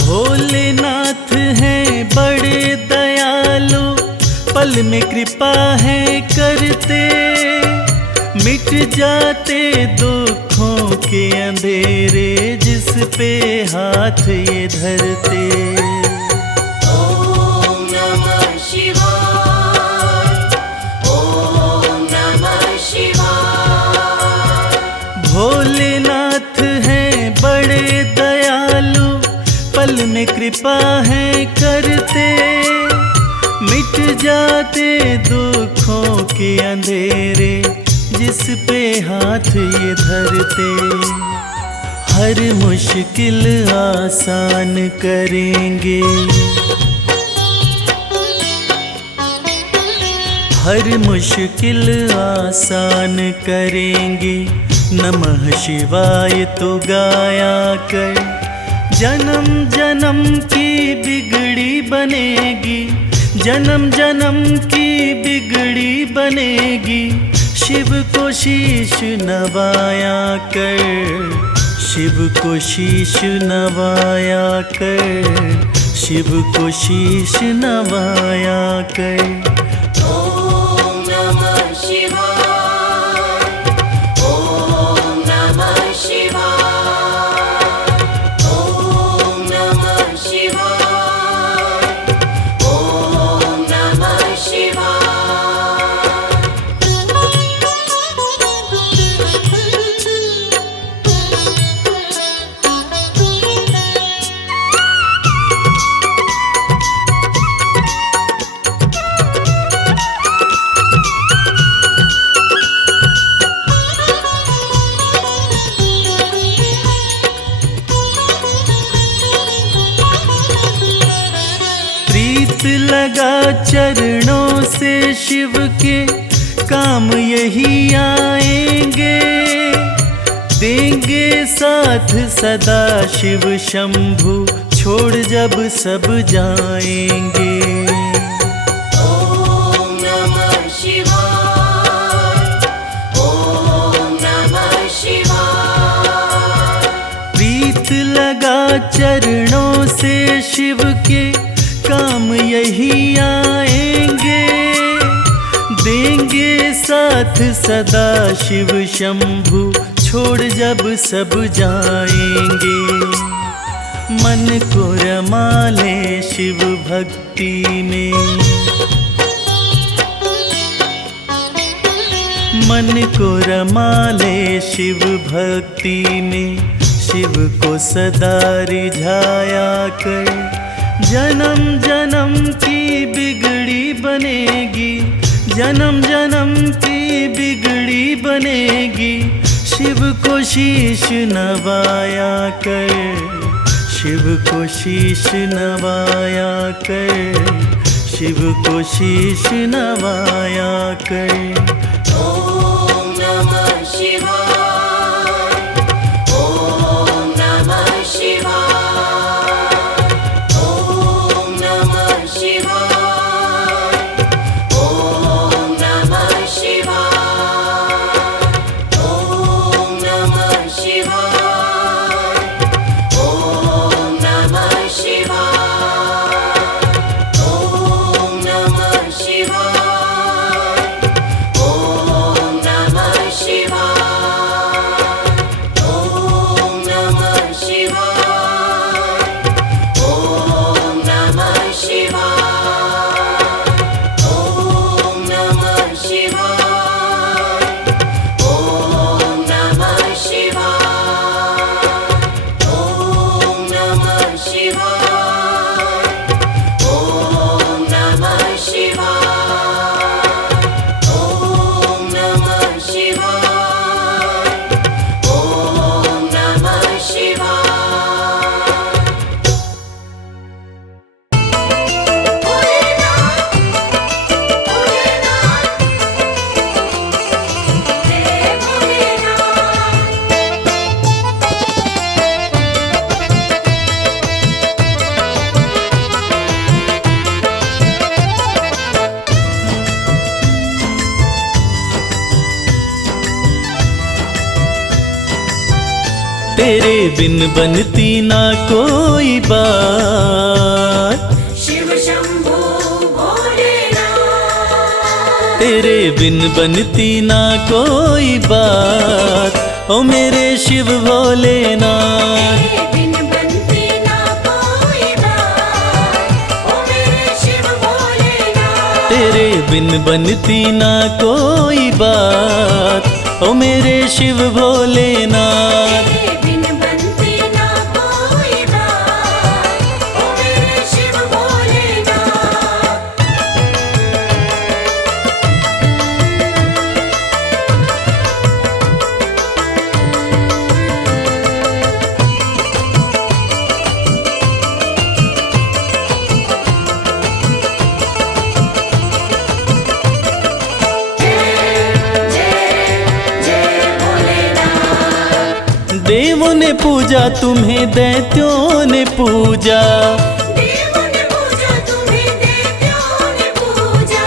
भोलेनाथ हैं बड़े दयालु, पल में कृपा है करते, मिट जाते दुखों के अंधेरे जिस पे हाथ ये धरते। ओम नमः शिवाय, ओम नमः शिवाय। भोलेनाथ हैं बड़े दयालु, पल में कृपा है करते, मिट जाते दुखों के अंधेरे जिस पे हाथ ये धरते। हर मुश्किल आसान करेंगे, हर मुश्किल आसान करेंगे। नमः शिवाय तो गाया कर, जन्म जन्म की बिगड़ी बनेगी, जन्म जन्म की बिगड़ी बनेगी। शिव को शीश नवाया कर, शिव को शीश नवाया कर, शिव को शीश नवाया कर। ओम नमः शिवाय, ओम नमः शिवाय, ओम नमः शिवाय, ओम नमः शिवाय। शिव के काम यही आएंगे, देंगे साथ सदा शिव शंभु, छोड़ जब सब जाएंगे। ओम नमः शिवाय, ओम नमः शिवाय। प्रीत लगा चरणों से शिव के काम यही आएंगे, देंगे साथ सदा शिव शंभु, छोड़ जब सब जाएंगे। मन को रमा ले शिव भक्ति में, मन को रमा ले शिव भक्ति में, शिव को सदा रिझाया कर, जन्म जन्म की बिगड़ी बनेगी, जन्म जन्म की बिगड़ी बनेगी। शिव को शीश नवाया कर, शिव को शीश नवाया कर, शिव को शीश नवाया कर। ओम नमः शिवाय, ओम नमः शिवाय, ओम नमः शिवाय, ओम नमः शिवाय, ओम नमः शिवाय, ओम नमः शिवाय, ओम नमः शिवाय, ओम नमः शिवाय, ओम नमः शिवाय, ओम नमः शिवाय, ओम नमः शिवाय, ओम नमः शिवाय, ओम नमः शिवाय, ओम नमः शिवाय, ओम नमः शिवाय, ओम नमः शिवाय। भोलेनाथ, भोलेनाथ, जय भोलेनाथ। तेरे बिन बनती ना कोई बात, शिव शंभू भोलेनाथ। तेरे बिन बनती ना कोई बात, ओ मेरे शिव भोलेनाथ। तेरे बिन बनती ना कोई बात, ओ मेरे शिव भोलेनाथ। तेरे बिन बनती ना कोई बात, ओ मेरे शिव भोलेनाथ। तेरे बिन बनती ना कोई बात, ओ मेरे शिव भोलेनाथ। देवों ने पूजा तुम्हें, दैत्यों ने पूजा, देवों ने पूजा तुम्हें, दैत्यों ने पूजा।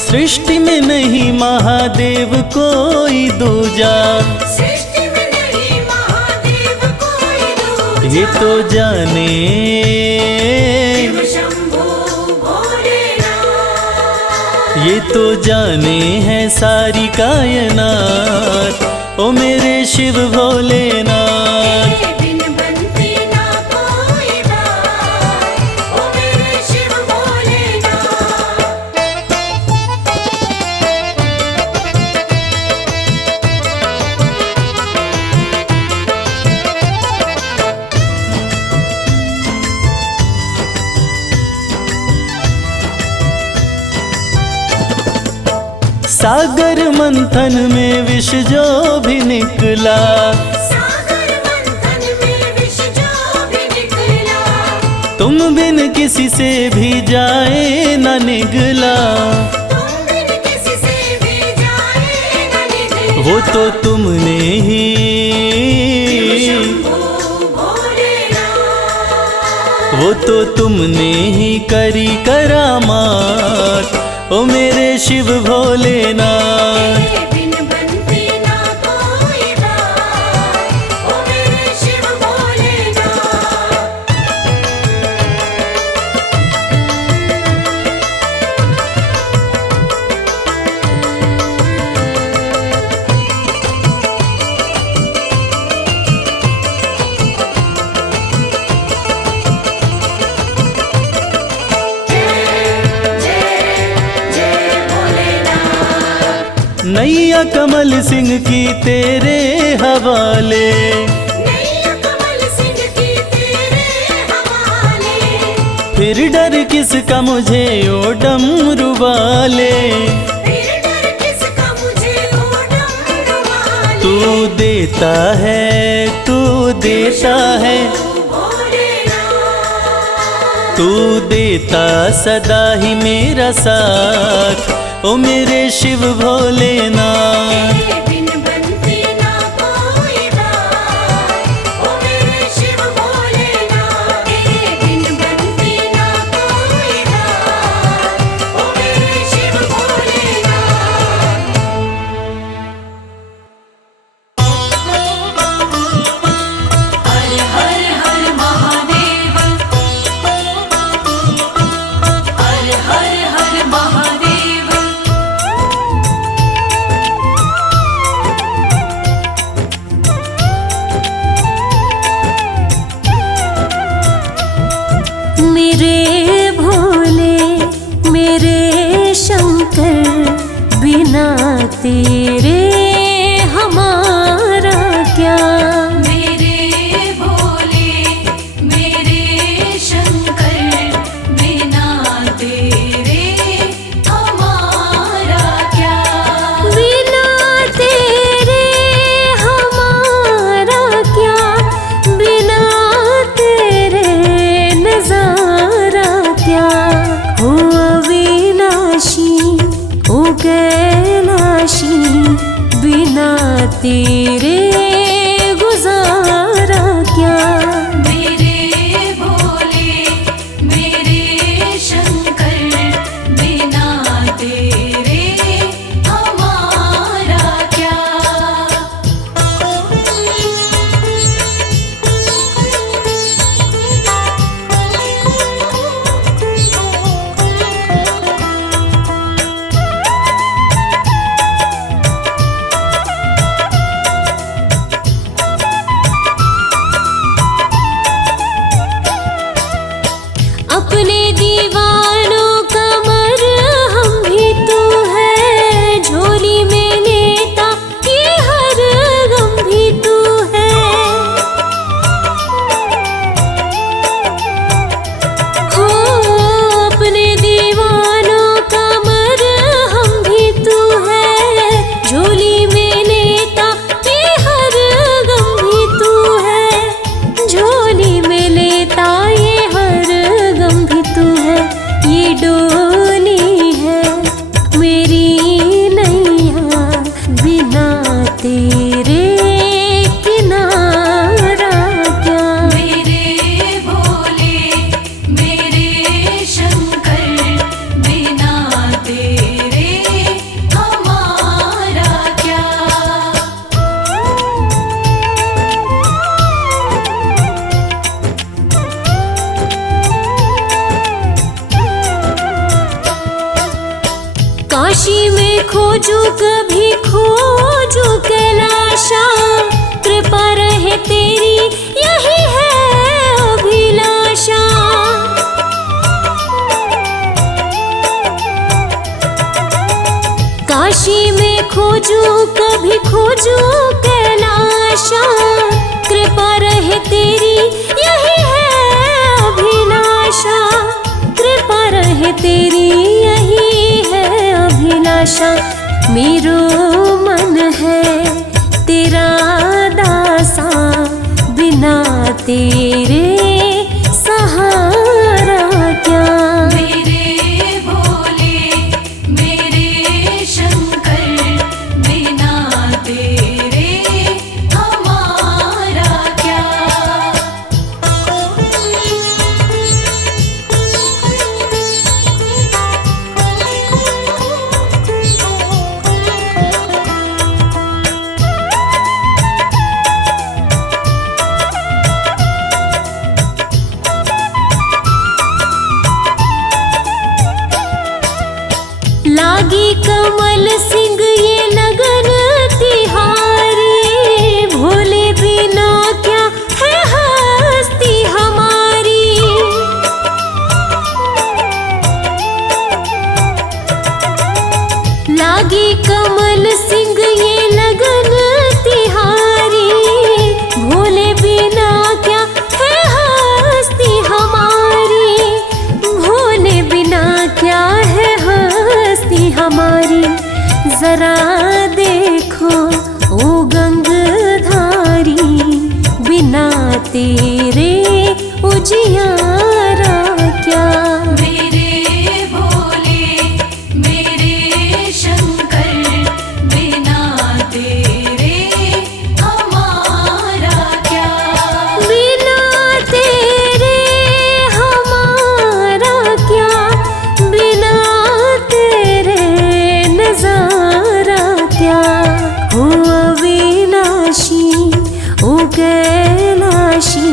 सृष्टि में नहीं महादेव कोई दूजा। सृष्टि में नहीं महादेव कोई दूजा। ये तो जाने, शिव शंभू भोलेनाथ। ये तो जाने है सारी कायनात, ओ मेरे शिव भोलेनाथ। तेरे बिन बनती ना कोई बात, ओ मेरे शिव भोलेनाथ। सागर मंथन में विष जो भी निकला, सागर मंथन में विष जो भी निकला। तुम बिन किसी से भी जाए न निगला। तुम बिन वो तो तुमने ही शंभो भोलेनाथ। वो तो तुमने ही करी करामात, ओ मेरे शिव भोलेनाथ। तेरे बिन बनती ना कोई बात, ओ मेरे शिव भोलेनाथ। नैया कमल सिंह की तेरे हवाले, नैया कमल सिंह की तेरे हवाले। फिर डर किसका मुझे ओ डमरू वाले। फिर डर किसका मुझे ओ डमरू वाले। तू देता है, तू देता है, भोलेनाथ। तू देता सदा ही मेरा साथ, ओ मेरे शिव भोलेनाथ। तेरे बिन बनती ना कोई बात, ओ मेरे शिव भोलेनाथ। तेरे बिन बनती ना कोई बात, ओ मेरे शिव भोलेनाथ। हर हर हर महादेव, हर हर हर महादेव। मेरे भोले मेरे शंकर, बिना तेरे हमारा क्या। मेरे भोले मेरे शंकर, बिना तेरे हमारा क्या। बिना तेरे हमारा क्या, बिना तेरे नजारा क्या। हो अविनाशी हो कैलाशी, बिना तेरे गुजारा क्या। मेरे भोले मेरे शंकर, बिना तेरे हमारा क्या। अपने दीवानों का मरहम भी तू है, झोली में लेता ये हर गम भी तू है। हो अपने दीवानों का मरहम भी तू है, झोली में लेता ये हर गम भी तू है। झोली में लेता ये हर गम भी तू है। ये डोली है मेरी नैया, बिना तेरे किनारा क्या। मेरे भोले मेरे शंकर, बिना तेरे हमारा क्या। काशी में खोजू कभी खोजू कैलाशा, कृपा रहे तेरी यही है अभिलाषा। काशी में खोजू कभी खोजू कैलाशा, कृपा रहे तेरी यही है अभिलाषा। कृपा रहे तेरी यही है अभिलाषा। मेरो मन है तेरा दासा, बिना तेरे सहारा क्या। मेरे भोले मेरे शंकर, बिना तेरे लागी कमल सिंह ये लगन तिहारी, भोले बिना क्या है हस्ती हमारी, भोले बिना क्या है हस्ती हमारी। जरा देखो ओ गंगधारी, बिना तेरे उजियारा क्या। मेरे भोले मेरे शंकर, बिना तेरे हमारा क्या। बिना तेरे हमारा क्या, बिना तेरे नजारा क्या। ओ अविनाशी ओ कैलाशी,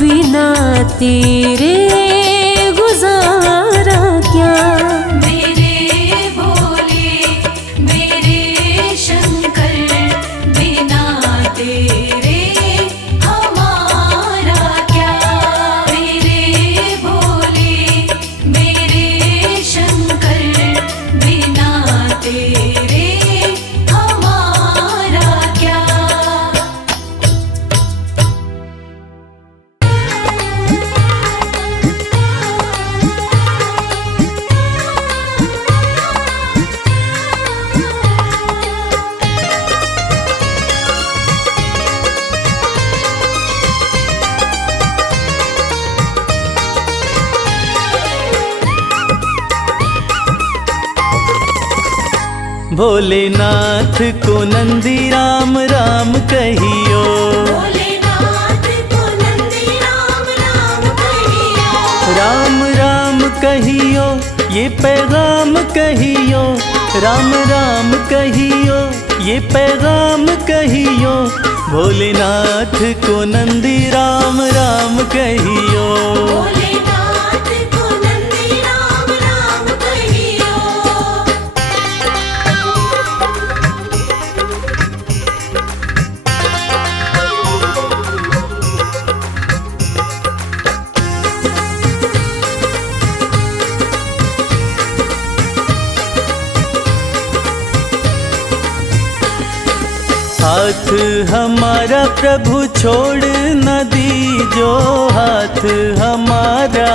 बिना तेरे गुजारा क्या। मेरे भोले मेरे शंकर, बिना तेरे हमारा क्या। मेरे भोले मेरे शंकर, बिना तेरे हमारा क्या। भोलेनाथ को नंदी राम राम कहियो, भोलेनाथ को नंदी राम राम कहियो। राम राम कहियो ये पैगाम कहियो, राम राम कहियो ये पैगाम कहियो। भोलेनाथ को नंदी राम राम कहियो। भोलेनाथ को नंदी राम राम कहियो। हाथ हमारा प्रभु छोड़ न दीजो, हाथ हमारा,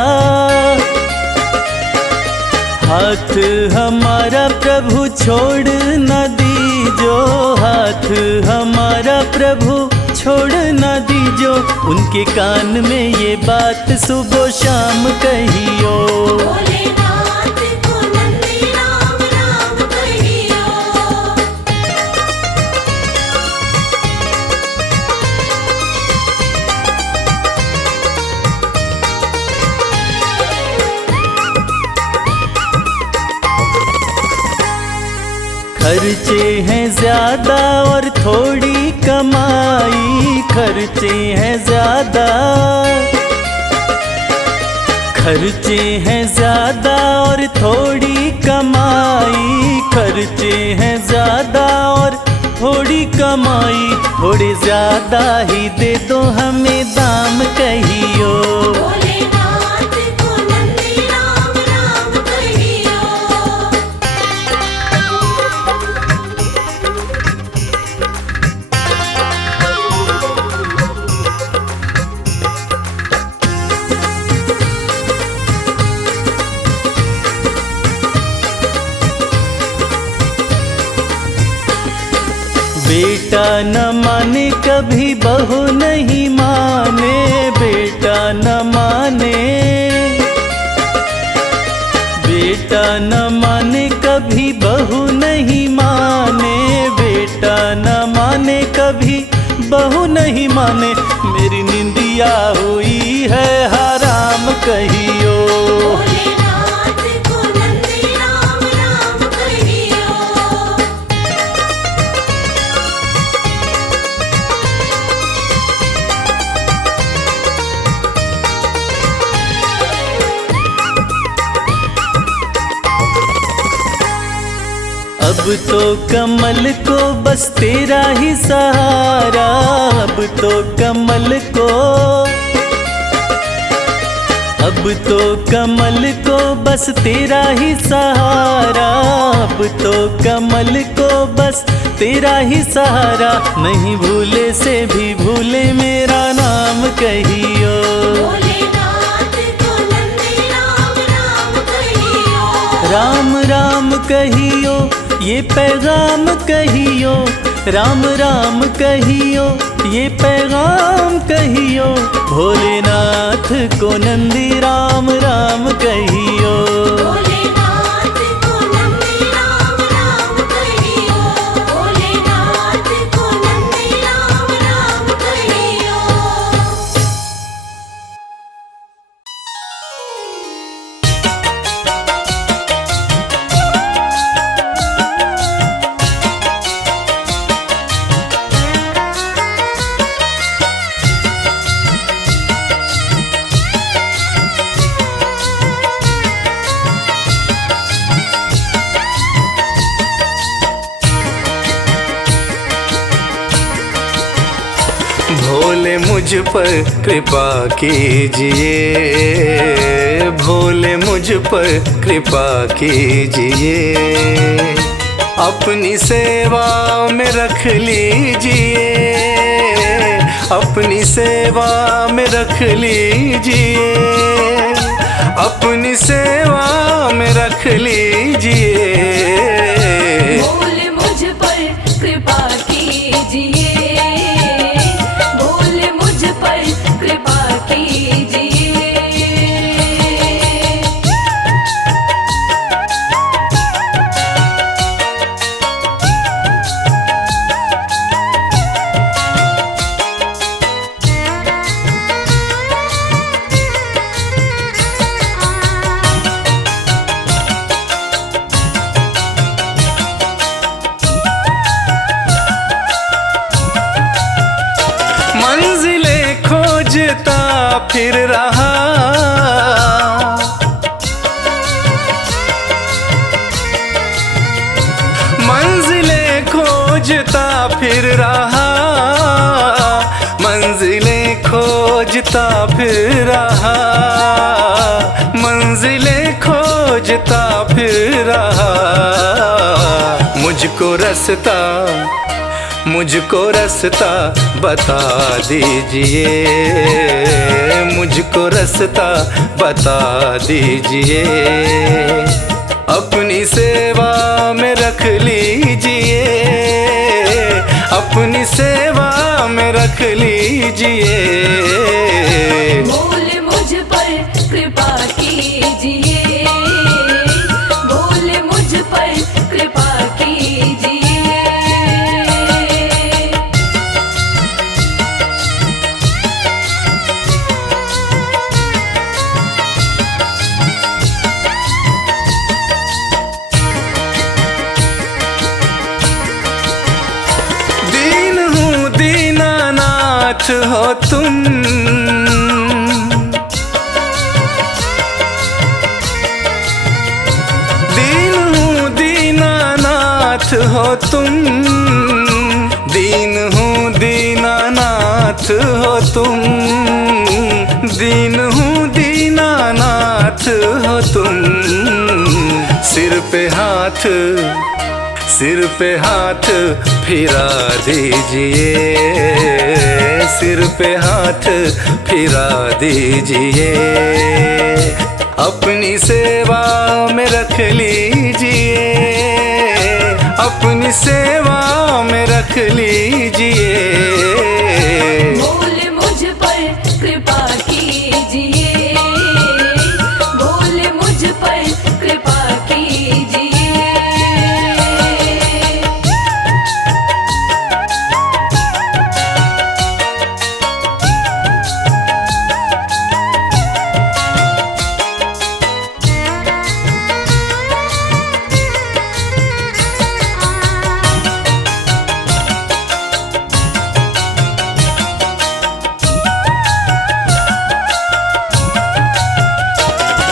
हाथ हमारा प्रभु छोड़ न दीजो, हाथ हमारा प्रभु छोड़ न दीजो। उनके कान में ये बात सुबह शाम कहियो। भोलेनाथ को नंदी राम राम कहियो। खर्चे हैं ज्यादा और थोड़ी कमाई, खर्चे हैं ज्यादा, खर्चे हैं ज्यादा और थोड़ी कमाई, खर्चे हैं ज्यादा और थोड़ी कमाई। थोड़े ज्यादा ही दे दो हमें दाम कहियो। भोलेनाथ को नंदी राम राम कहियो। बेटा न माने कभी बहू नहीं माने, बेटा न माने, बेटा न माने कभी बहू नहीं माने, बेटा न माने कभी बहू नहीं माने। मेरी निंदिया हुई है हराम कहियो। भोलेनाथ को नंदी राम राम कहियो। अब तो कमल को बस तेरा ही सहारा, अब तो कमल को, अब तो कमल को बस तेरा ही सहारा, अब तो कमल को बस तेरा ही सहारा, नहीं भूले से भी भूले मेरा नाम कहियो। भोलेनाथ को नंदी राम राम कहियो। राम राम कहियो ये पैगाम कहियो, राम राम कहियो ये पैगाम कहियो, भोलेनाथ को नंदी राम राम कहियो। भोलेनाथ को नंदी राम राम कहियो। भोलेनाथ को नंदी राम राम कहियो। भोले मुझ पर कृपा कीजिए, भोले मुझ पर कृपा कीजिए, अपनी सेवा में रख लीजिए, अपनी सेवा में रख लीजिए, अपनी सेवा में रख लीजिए। भोले मुझ पर कृपा कीजिए। भोले मुझ पर कृपा कीजिए। मंजिलें खोजता फिर रहा, मंजिलें खोजता फिर रहा, मंजिलें खोजता फिर रहा, मंजिलें खोजता फिर रहा, मुझको रास्ता, मुझको रास्ता बता दीजिए, मुझको रास्ता बता दीजिए, अपनी सेवा में रख लीजिए, अपनी सेवा में रख लीजिए। भोले मुझ पर कृपा कीजिए। भोले मुझ पर कृपा कीजिए। दीन हूँ दीनानाथ हो तुम, दीन हूँ दीनानाथ हो तुम, दीन हूँ दीनानाथ हो तुम, दीन हूँ दीनानाथ हो तुम, सिर पे हाथ, सिर पे हाथ फिरा दीजिए, सिर पे हाथ फिरा दीजिए, अपनी सेवा में रख लीजिए, अपनी सेवा में रख लीजिए। भोले मुझ पर कृपा कीजिए। भोले मुझ पर कृपा कीजिए।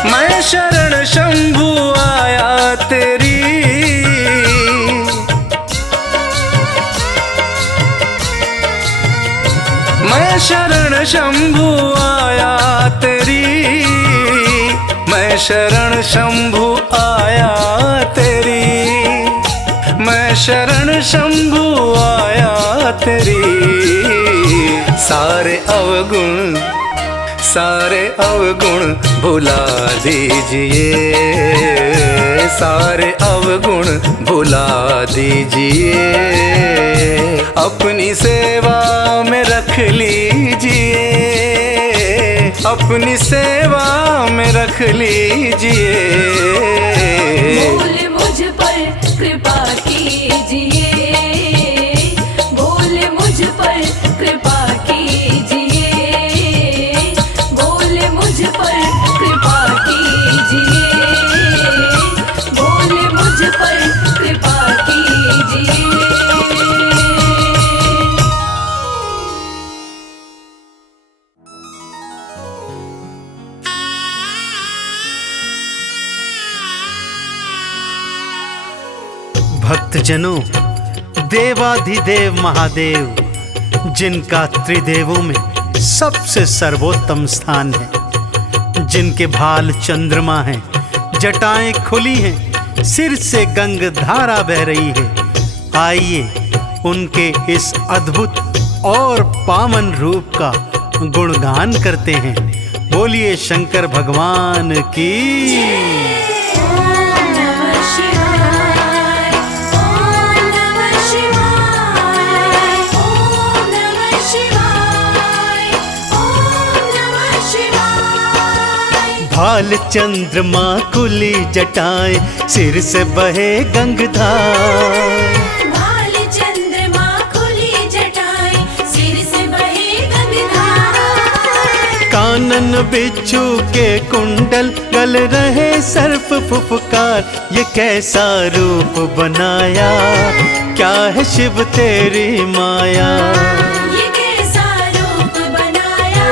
मैं शरण शंभु आया तेरी, मैं शरण शंभु आया तेरी, मैं शरण शंभु आया तेरी, मैं शरण शंभु आया तेरी। सारे अवगुण भुला दीजिए, सारे अवगुण भुला दीजिए। अपनी सेवा में रख लीजिए, अपनी सेवा में रख लीजिए। बोले मुझ पर कृपा कीजिए, बोले मुझ पर कृपा कीजिए, बोले मुझ पर कृपा कीजिए, बोले मुझ पर कृपा कीजिए। भक्तजनों, देवाधिदेव महादेव, जिनका त्रिदेवों में सबसे सर्वोत्तम स्थान है, जिनके भाल चंद्रमा हैं, जटाएं खुली हैं, सिर से गंग धारा बह रही है। आइए उनके इस अद्भुत और पावन रूप का गुणगान करते हैं। बोलिए शंकर भगवान की। ओम नमः शिवाय, ओम नमः शिवाय, ओम नमः शिवाय, ओम नमः शिवाय। भाल चंद्रमा खुली जटाएं, सिर से बहे गंगधार। भाल चंद्रमा खुली जटाएं, सिर से बहे गंगाधार। कानन बिच्छू के कुंडल, गल रहे सर्प फुफकार। ये कैसा रूप बनाया, क्या है शिव तेरी माया। ये कैसा रूप बनाया,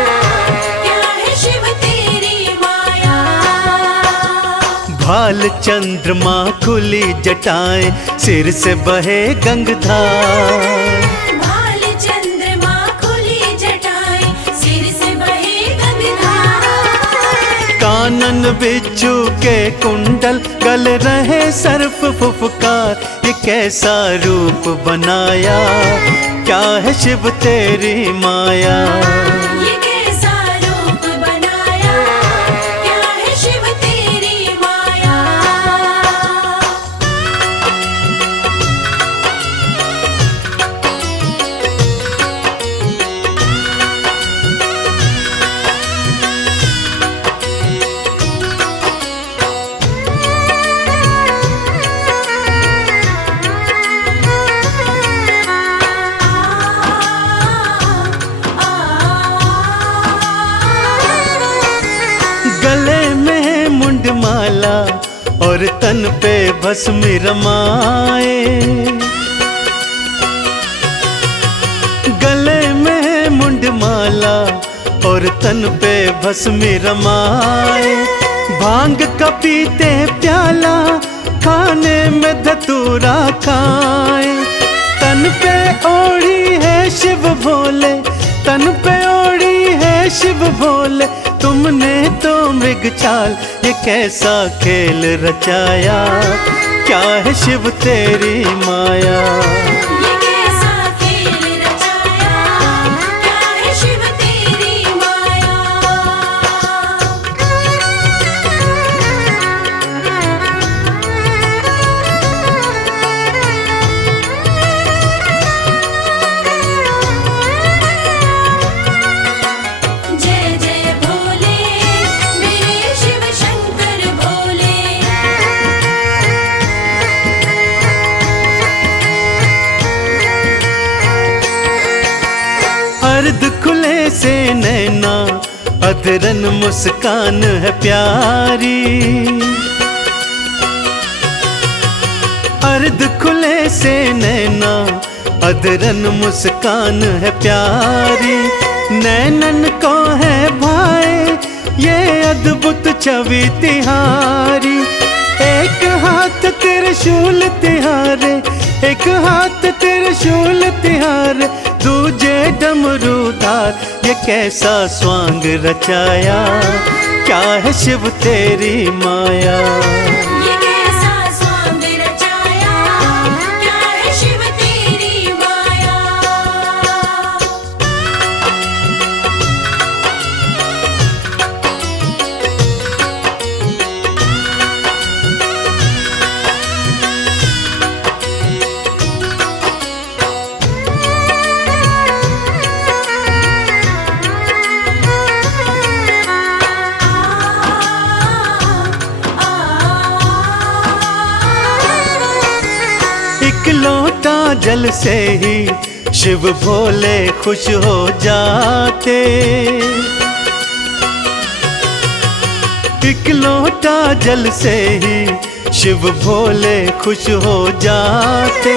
क्या है शिव तेरी माया। भाल चंद्रमा खुली जटाएं, सिर से बहे गंगधार। भाल चंद्रमा खुली जटाएं, सिर से बहे गंगाधार। कानन बिच्छू के कुंडल, गल रहे सर्प फुफकार। ये कैसा रूप बनाया, क्या है शिव तेरी माया। ये कैसा रूप बनाया, क्या है शिव तेरी माया। गले में मुंडमाला और तन पे भस्म रमाए। गले में मुंडमाला और तन पे भस्म रमाए। भांग का पीते प्याला, खाने में धतूरा खाए। तन पे ओढ़ी है शिव भोले, तन पे ओढ़ी है शिव भोले। तुमने तो मृग चाल, ये कैसा खेल रचाया, क्या है शिव तेरी माया। ये कैसा खेल रचाया, क्या है शिव तेरी माया। जय जय भोले, मेरे शिव शंकर भोले। अर्ध खुले से नैना, अधरन मुस्कान है प्यारी। अर्ध खुले से नैना, अधरन मुस्कान है प्यारी। नैनन को है भाई ये अद्भुत छवि तिहारी। एक हाथ त्रिशूल तिहारे, एक हाथ त्रिशूल तिहारे, दूजे डमरूदार। ये कैसा स्वांग रचाया, क्या है शिव तेरी माया। ये कैसा स्वांग रचाया, क्या है शिव तेरी माया। एक लोटा जल से ही शिव भोले खुश हो जाते। एक लोटा जल से ही शिव भोले खुश हो जाते।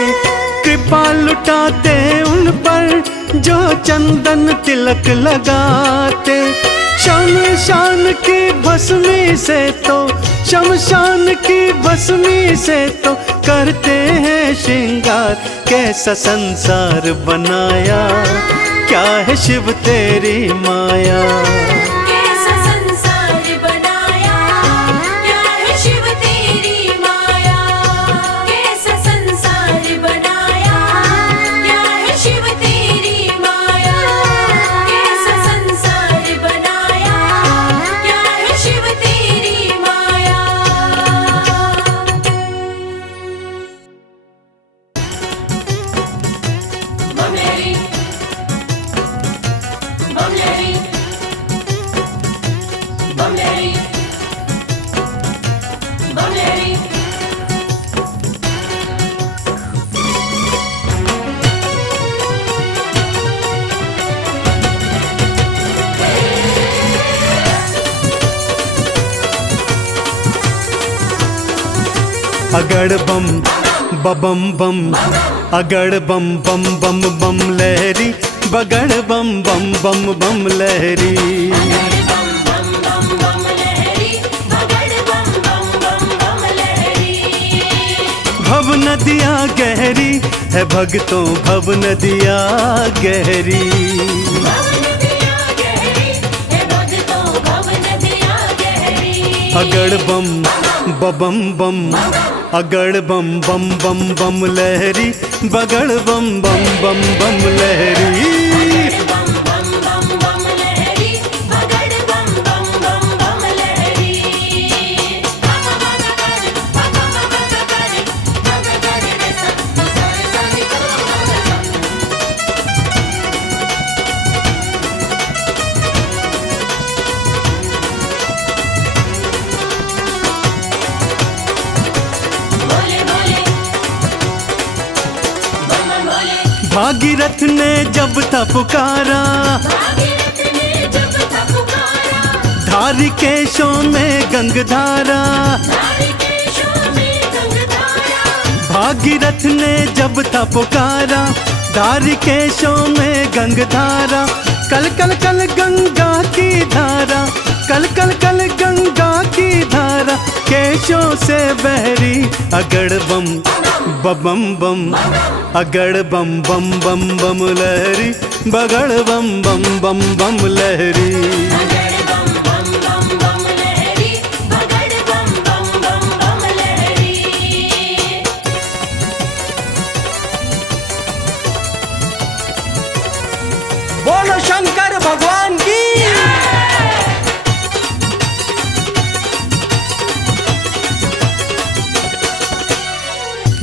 कृपा लुटाते उन पर जो चंदन तिलक लगाते। शमशान की भस्मी से तो, शमशान की भस्मी से तो करते हैं श्रृंगार। कैसा संसार बनाया, क्या है शिव तेरी माया। कैसा संसार बनाया, क्या है शिव तेरी माया। कैसा संसार बनाया, क्या है शिव तेरी माया। कैसा संसार बनाया, क्या है शिव तेरी माया। बमलेरी बमलेरी बमलेरी बमलेरी। अगड़ बम बम बम, अगड़ बम बम बम बम लहरी। बगड़ बम बम बम बम लहरी। बम बम बम बम लहरी, बगड़ बम बम बम बम लहरी। भव नदिया गहरी है भक्तों, भव नदिया गहरी। भव नदिया गहरी है भक्तों, भव नदिया गहरी। अगड़ बम बम बम, अगड़ बम बम बम बम लहरी। बगड़ बम बम बम बम लहरी। बम बम बम बम लहरी, बगड़ बम बम बम बम लहरी। बाबा बाबा करे, बाबा बाबा करे, बाबा करे रे सब, सारे सारे करो बाबा। बोले बोले बम बम बोले। भागीरथ ने जब था पुकारा, भागीरथ ने जब था पुकारा, धारी केशों में गंगधारा। धारी केशों में गंगधारा। भागीरथ ने जब था पुकारा, धारी केशों में गंगधारा। कल कल कल गंगा की धारा, कल कल कल गंगा की धारा। केशों से बहरी अगड़ बम बम बम, अगड़ बम बम बम बम लहरी। बगड़ बम बम बम बम लहरी। बगड़ बम बम बम बम लहरी, बगड़ बम बम बम बम लहरी। बोलो शंकर भगवान की।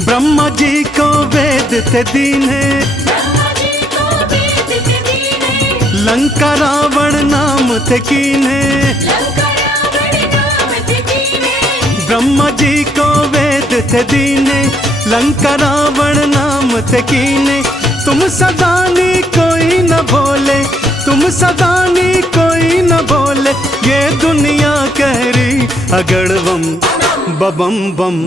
ब्रह्मा जी को वेद थे दीने, ब्रह्मा जी को वेद थे दीने। लंका रावण नाम थे कीने। लंका रावण नाम थे कीने। ब्रह्मा जी को वेद थे दीने, लंका रावण नाम थे कीने। तुम सदानी कोई न भोले, तुम सदानी कोई न भोले। ये दुनिया कह रही अगड़ बम बम बम,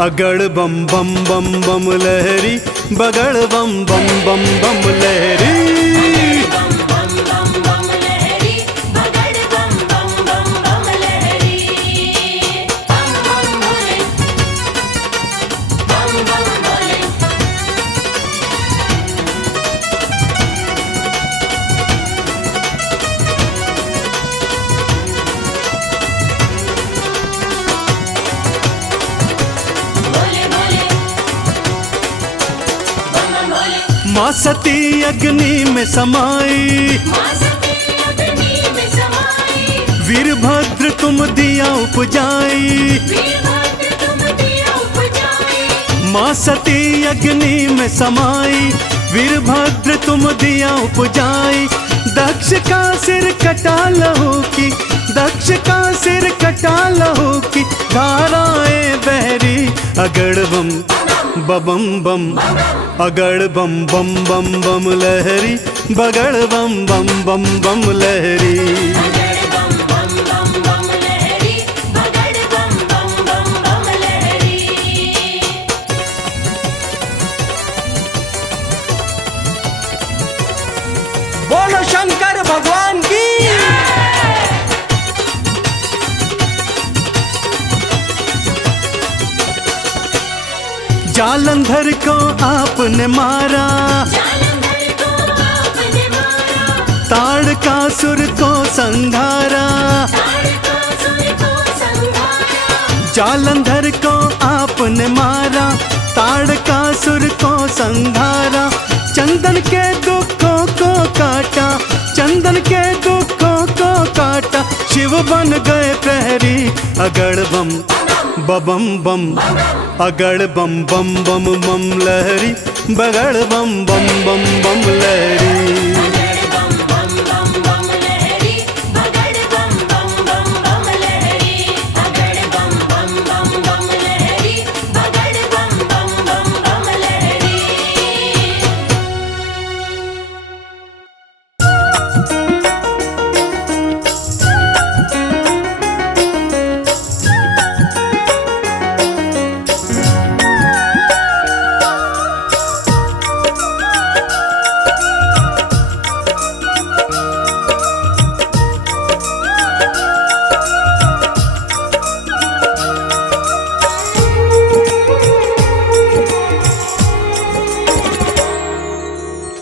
अगड़ बम बम बम बम लहरी। बगड़ बम बम बम बम लहरी। बम बम बम बम लहरी, बगड़ बम बम बम बम लहरी। बम बम भोले, बम बम भोले। माँ सती अग्नि में समाई, माँ सती अग्नि में समाई, वीरभद्र तुम दिया उपजाई। वीरभद्र तुम दिया उपजाई, माँ सती अग्नि में समाई, वीरभद्र तुम दिया उपजाई। दक्ष का सिर कटा लहू की, दक्ष का सिर कटा लहू की, धाराएं बहरी अगड़ बम बम बम, अगड़ बम बम बम बम लहरी, बगड़ बम बम बम बम लहरी। बगड़ बम बम बम बम लहरी, बगड़ बम बम बम बम लहरी। बोलो शंकर भगवान की। जालंधर को आपने मारा, जालंधर को आपने मारा, ताड़कासुर को संघारा। ताड़कासुर को संहारा, जालंधर को आपने मारा, ताड़कासुर को संघारा। चंदन के दुखों को काटा, चंदन के दुखों को काटा। शिव बन गए प्रहरी अगड़ बम बम बम, अगड़ बम बम बम बम लहरी, बगड़ बम बम बम बम लहरी। बगड़ बम बम बम बम लहरी, बगड़ बम बम बम बम लहरी, बगड़ बम बम बम बम लहरी, बगड़ बम बम बम बम लहरी।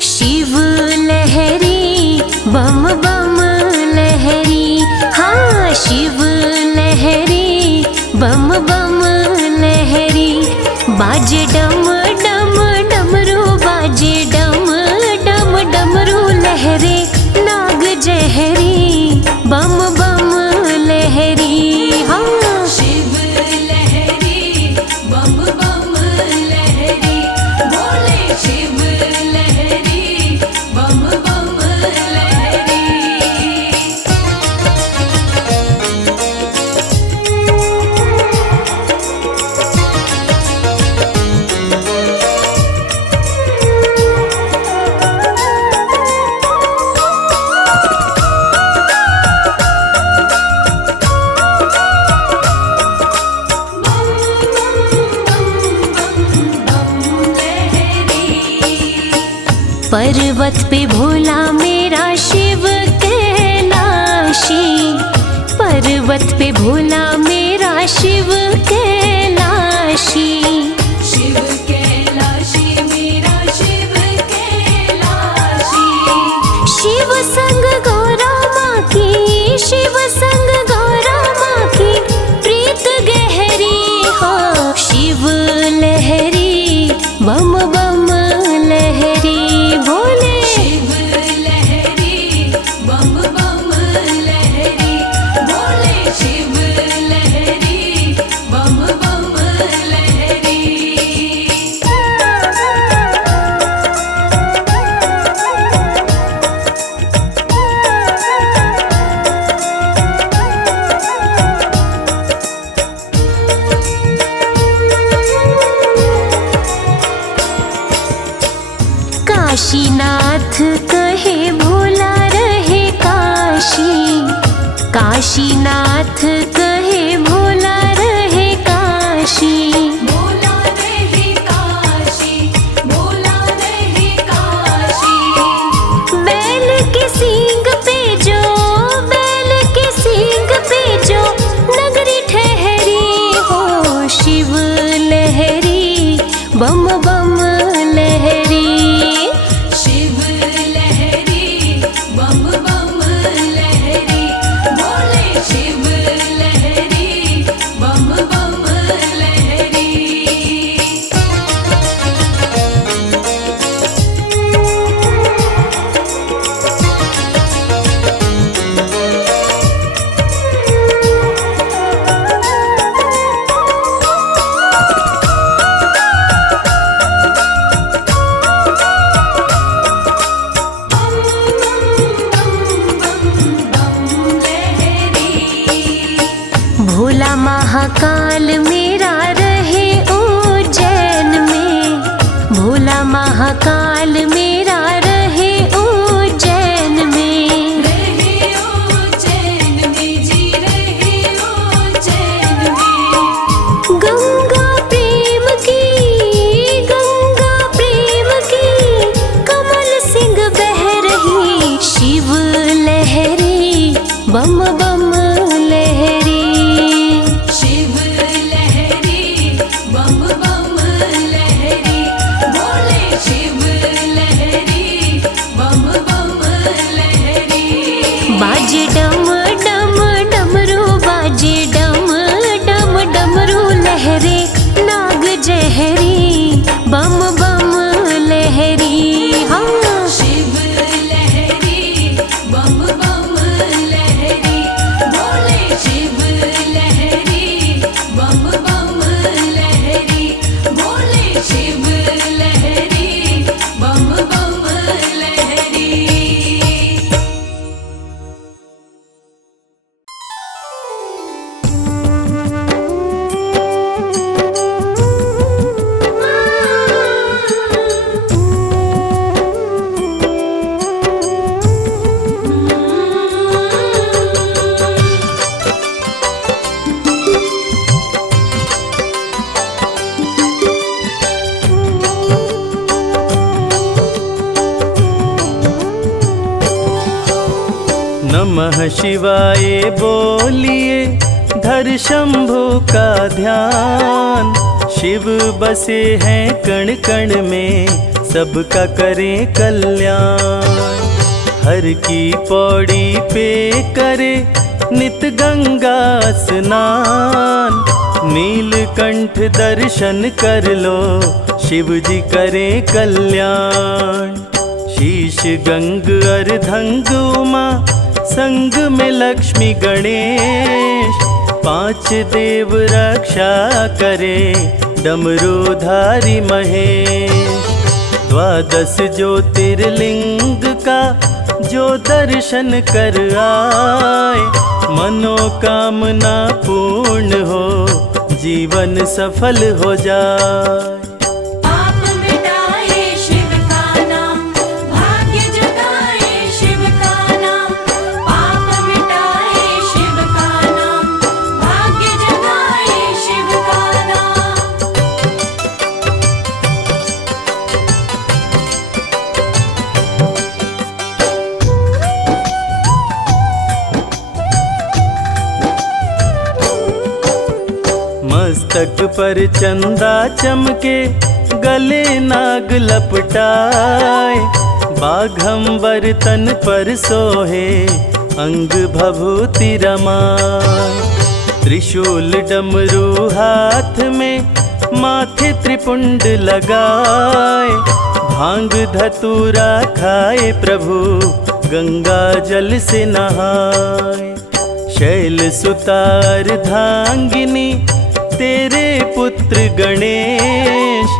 शिव लहरी बम बम लहरी, हाँ शिव लहरी बम बम लहरी। बाजे डम डम डमरू, बाजे डम डम डमरू लहरे। नाग जहरी बम बम लहरी, हाँ शिव लहरी बम बम लहरी, बोले शिव लहरी बम बम लहरी। पर्वत पे भोला मेरा शिव कैलाशी, पर्वत पे भोला मेरा शिव कैलाशी। शिव कैलाशी मेरा शिव कैलाशी, शिव संग गौरा माँ की, शिव संग गौरा माँ की प्रीत गहरी हो। शिव लहरी बम बम लहरी, भोले शिव लहरी बम बम लहरी, बोले शिव लहरी बम बम लहरी। काशीनाथ कहे भोला रहे काशी, काशीनाथ कहे भोला रहे काशी। बोला रहे काशी, बोला रहे काशी। बैल के सींग पे जो, बैल के सींग पे जो नगरी ठहरी हो। शिव लहरी बम बम लहरी, शिव लहरी बम बम लहरी, बोले शिव लहरी महाकाल मेरा रहे उज्जैन में। रहे उज्जैन में जी, रहे उज्जैन में। गंगा प्रेम की कमल सिंह बह रही। शिव लहरी बम बम लहरी। शिव लहरी बम बम लहरी, बोले शिव लहरी बम बम लहरी। बाजे डम डम डमरू, बाजे डम डम डमरू लहरे। नाग जहरी बम बम लहरी। हाँ शिव लहरी बम बम लहरी, बोले शिव लहरी बम बम लहरी, बोले शिव लहरी बम बम लहरी। नमः शिवाय बोलिए, धर शंभु का ध्यान। शिव बसे हैं कण कण में, सबका करें कल्याण। हर की पौड़ी पे करे नित गंगा स्नान। नीलकंठ दर्शन कर लो, शिव जी करें कल्याण। शीश गंग अर्धंग उमा, संग में लक्ष्मी गणेश। 5 देव रक्षा करे, डमरूधारी महेश। 12 ज्योतिर्लिंग का जो दर्शन कर आए, मनोकामना पूर्ण हो, जीवन सफल हो जाए। पाप मिटाए शिव का नाम, भाग्य जगाए शिव का नाम। पाप मिटाए शिव का नाम, भाग्य जगाए शिव का नाम। मस्तक पर चंदा चमके, गले नाग लपटाए। बाघंबर तन पर सोहे, अंग भभूति रमाए। त्रिशूल डमरू हाथ में, माथे त्रिपुंड लगाए। भांग धतूरा खाए प्रभु, गंगा जल से नहाए। शैल सुतार धांगिनी, तेरे पुत्र गणेश।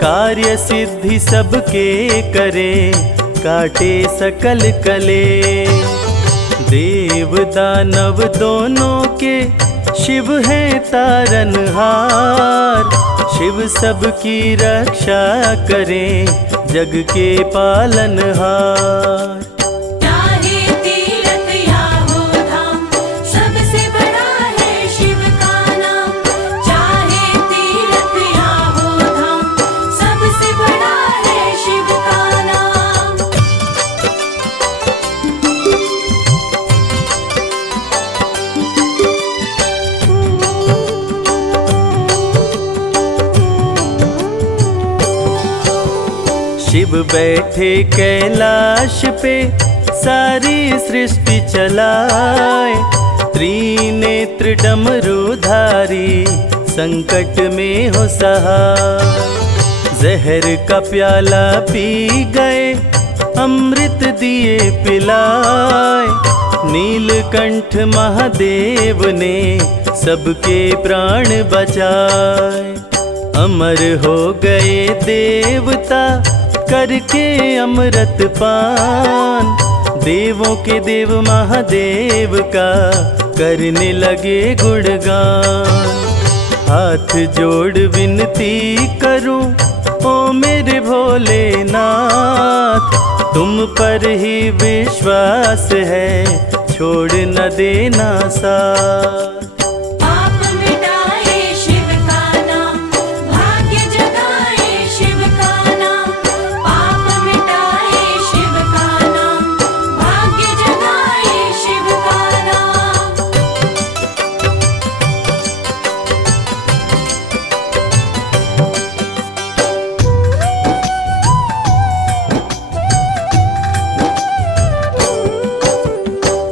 कार्य सिद्धि सबके करे, काटे सकल कलेश। देव दानव दोनों के, शिव है तारनहार। शिव सबकी रक्षा करे, जग के पालनहार। चाहे तीर्थ या हो धाम, सबसे बड़ा है शिव का नाम। चाहे तीर्थ या हो धाम, सबसे बड़ा है शिव का नाम। शिव बैठे कैलाश पे, सारी सृष्टि चलाए। त्रिनेत्र डमरूधारी, संकट में हो सहाय। जहर का प्याला पी गए, अमृत दिए पिलाए। नीलकंठ महादेव ने, सबके प्राण बचाए। अमर हो गए देवता, करके अमृत पान। देवों के देव महादेव का, करने लगे गुणगान। हाथ जोड़ विनती करूं, ओ मेरे भोलेनाथ, तुम पर ही विश्वास है, छोड़ न देना साथ। पाप मिटाए शिव का नाम, भाग्य जगाए शिव का नाम। पाप मिटाए शिव का नाम, भाग्य जगाए शिव का नाम।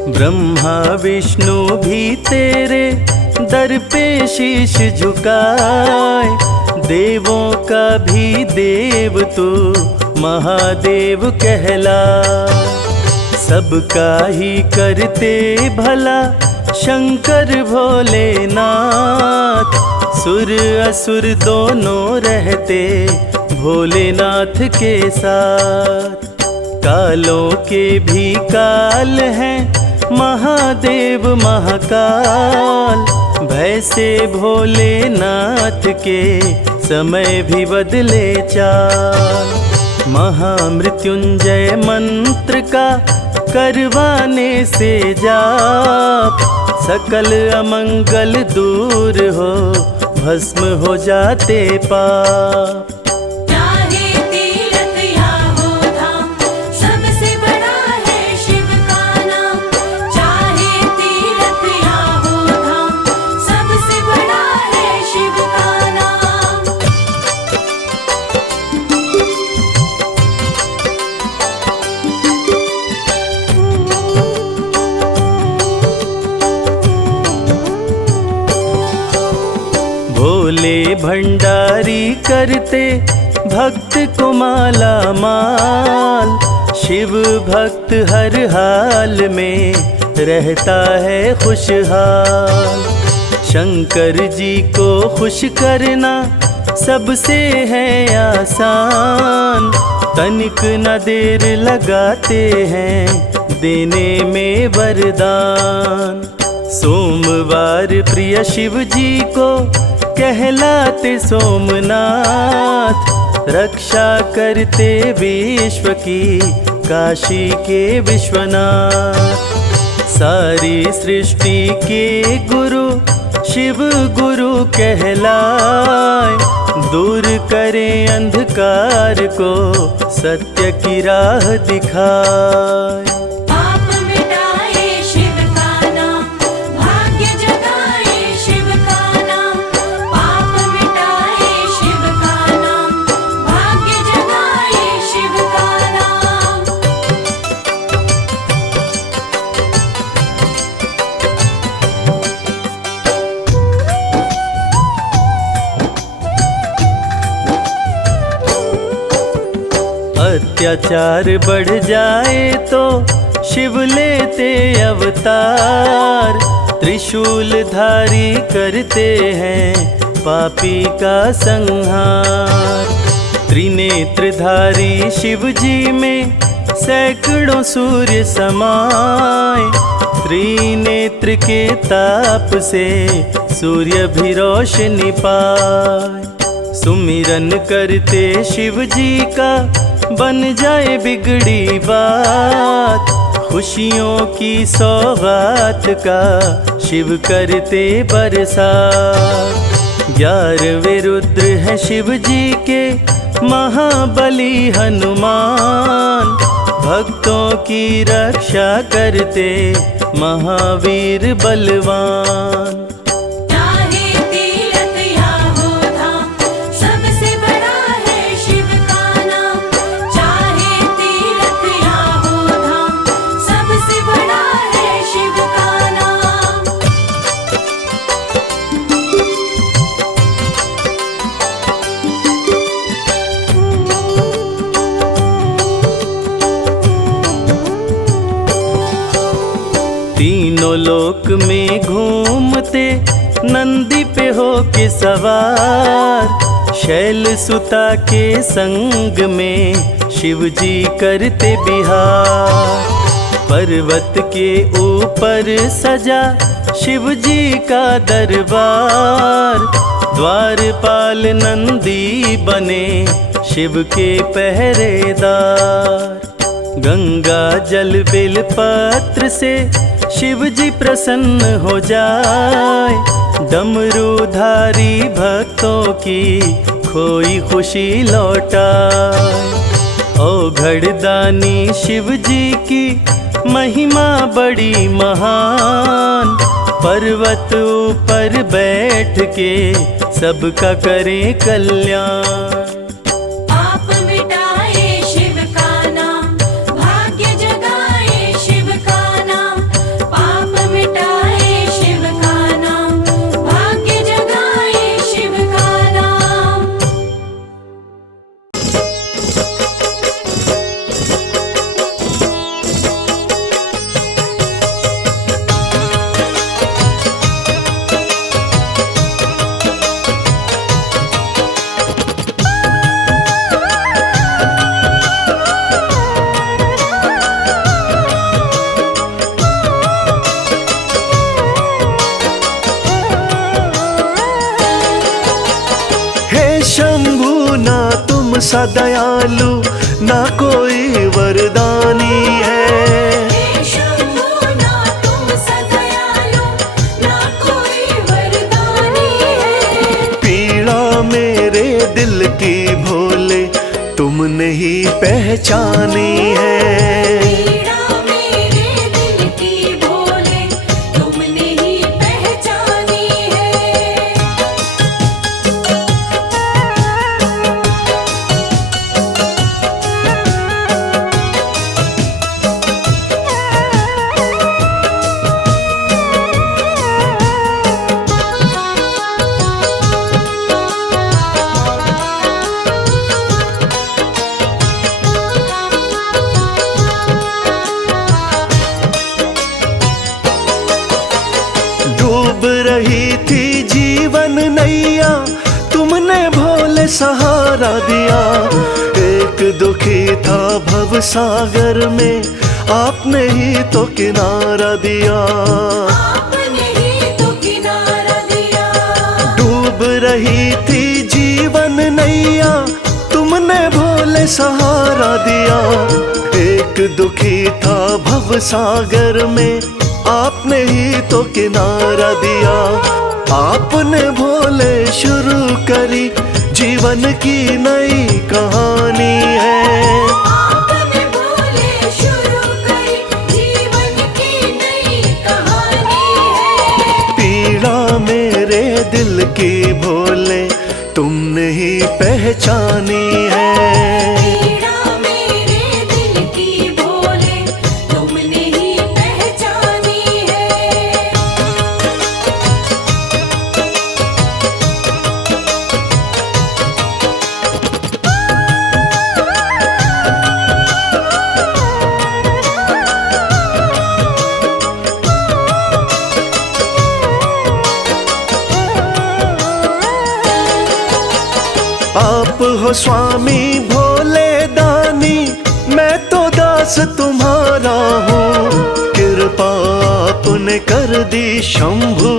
ब्रह्मा विष्णु भी तेरे दर पे शीश झुकाए, देवों का भी देव तू महादेव कहला। सबका ही करते भला शंकर भोलेनाथ, सुर असुर दोनों रहते भोलेनाथ के साथ। कालों के भी काल हैं महादेव महाकाल, भय से भोलेनाथ के समय भी बदले चाल। महामृत्युंजय मंत्र का करवाने से जाप, सकल अमंगल दूर हो, भस्म हो जाते पाप। चाहे तीर्थ या हो धाम, सबसे बड़ा है शिव का नाम। चाहे तीर्थ या हो धाम, सबसे बड़ा है शिव का नाम। भोले भंडारी करते भक्त को माला माल, शिव भक्त हर हाल में रहता है खुशहाल। शंकर जी को खुश करना सबसे है आसान, तनिक न देर लगाते हैं देने में वरदान। सोमवार प्रिय शिव जी को कहलाते सोमनाथ, रक्षा करते विश्व की काशी के विश्वनाथ। सारी सृष्टि के गुरु शिव गुरु कहलाए, दूर करें अंधकार को सत्य की राह दिखाए। पाप मिटाए शिव का नाम, भाग्य जगाए शिव का नाम। पाप मिटाए शिव का नाम, भाग्य जगाए शिव का नाम। अत्याचार बढ़ जाए तो शिव लेते अवतार, त्रिशूल धारी करते हैं पापी का संहार। त्रिनेत्रधारी शिव जी में सैकड़ों सूर्य समाए, त्रिनेत्र के ताप से सूर्य भी रोशनी पाए। सुमिरन करते शिव जी का बन जाए बिगड़ी बात, खुशियों की सौगात का शिव करते बरसात। 11वें रुद्र हैं शिव जी के महाबली हनुमान, भक्तों की रक्षा करते महावीर बलवान। चाहे तीर्थ या हो धाम, सबसे बड़ा है शिव का नाम। चाहे तीर्थ या हो धाम, सबसे बड़ा है शिव का नाम। तीनों लोक में घूमते नंदी पे हो के सवार, शैल सुता के संग में शिव जी करते बिहार। पर्वत के ऊपर सजा शिव जी का दरबार, द्वारपाल नंदी बने शिव के पहरेदार। गंगा जल बेल पत्र से शिव जी प्रसन्न हो जाए, डमरूधारी भक्तों की खोई खुशी लौटाए। ओ घड़दानी शिव जी की महिमा बड़ी महान, पर्वत ऊपर बैठ के सबका करें कल्याण। पाप मिटाए शिव का नाम, भाग्य जगाए शिव का नाम। पाप मिटाए शिव का नाम, भाग्य जगाए शिव का नाम। सा दयालु ना कोई वरदानी है। हे शंभू ना तुम सा दयालु, ना कोई वरदानी है। पीड़ा मेरे दिल की भोले तुमने ही पहचानी है। पीड़ा मेरे दिल की भोले तुमने ही पहचानी है। डूब रही थी जीवन नैया तुमने भोले सहारा दिया। एक दुखी था भव सागर में आपने ही तो किनारा दिया। आपने ही तो किनारा दिया। डूब रही थी जीवन नैया तुमने भोले सहारा दिया। एक दुखी था भव सागर में आपने ही तो किनारा दिया। आपने भोले शुरू करी जीवन की नई कहानी है। आपने भोले शुरू करी जीवन की नई कहानी है। पीड़ा मेरे दिल की भोले तुमने ही पहचानी है। पीड़ा मेरे दिल की भोले तुमने ही पहचानी है। आप हो स्वामी भोले दानी, मैं तो दास तुम्हारा हूँ। कृपा आपने कर दी शंभु,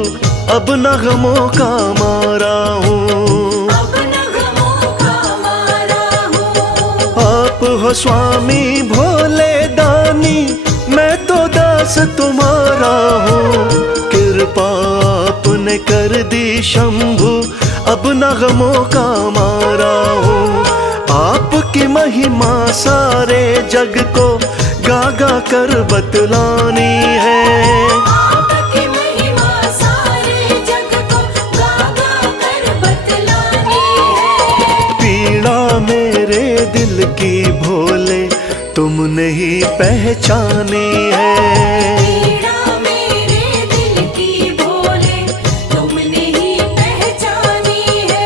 अब नगमों का मारा हूँ। अब नगमों का मारा हूँ। आप हो स्वामी भोले दानी, मैं तो दास तुम्हारा हूँ। कृपा आपने कर दी शंभु, अब नगमों का मारा हूँ। आपकी महिमा सारे जग को गा गा कर बतलानी है। आपकी महिमा सारे जग को गा गा कर बतलानी है। पीड़ा मेरे दिल की भोले तुमने ही पहचानी है। पीड़ा मेरे दिल की भोले तुमने ही पहचानी है।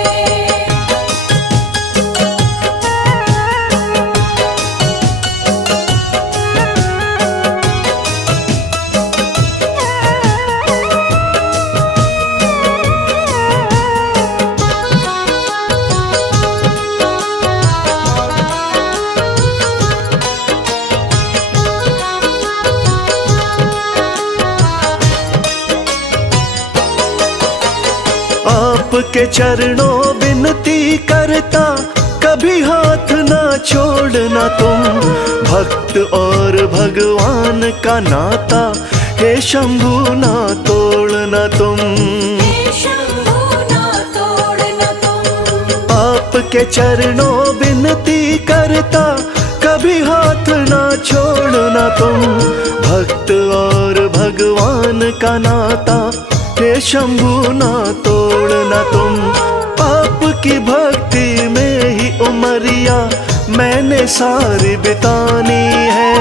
आपके चरणों विनती करता, कभी हाथ छोड़ना तुम। भक्त और भगवान का नाता हे शंभू ना तोड़ना तुम। हे शंभू ना तोड़ना तुम। आपके चरणों विनती करता कभी हाथ ना छोड़ना तुम। भक्त और भगवान का नाता हे शंभू ना तोड़ना तुम। आपकी भक्ति में ही उमरिया मैंने सारी बितानी है।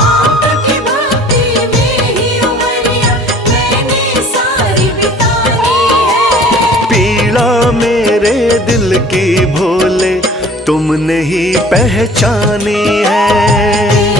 आपकी भक्ति में ही उमरिया मैंने सारी बितानी है। पीड़ा मेरे दिल की भोले तुमने ही पहचानी है।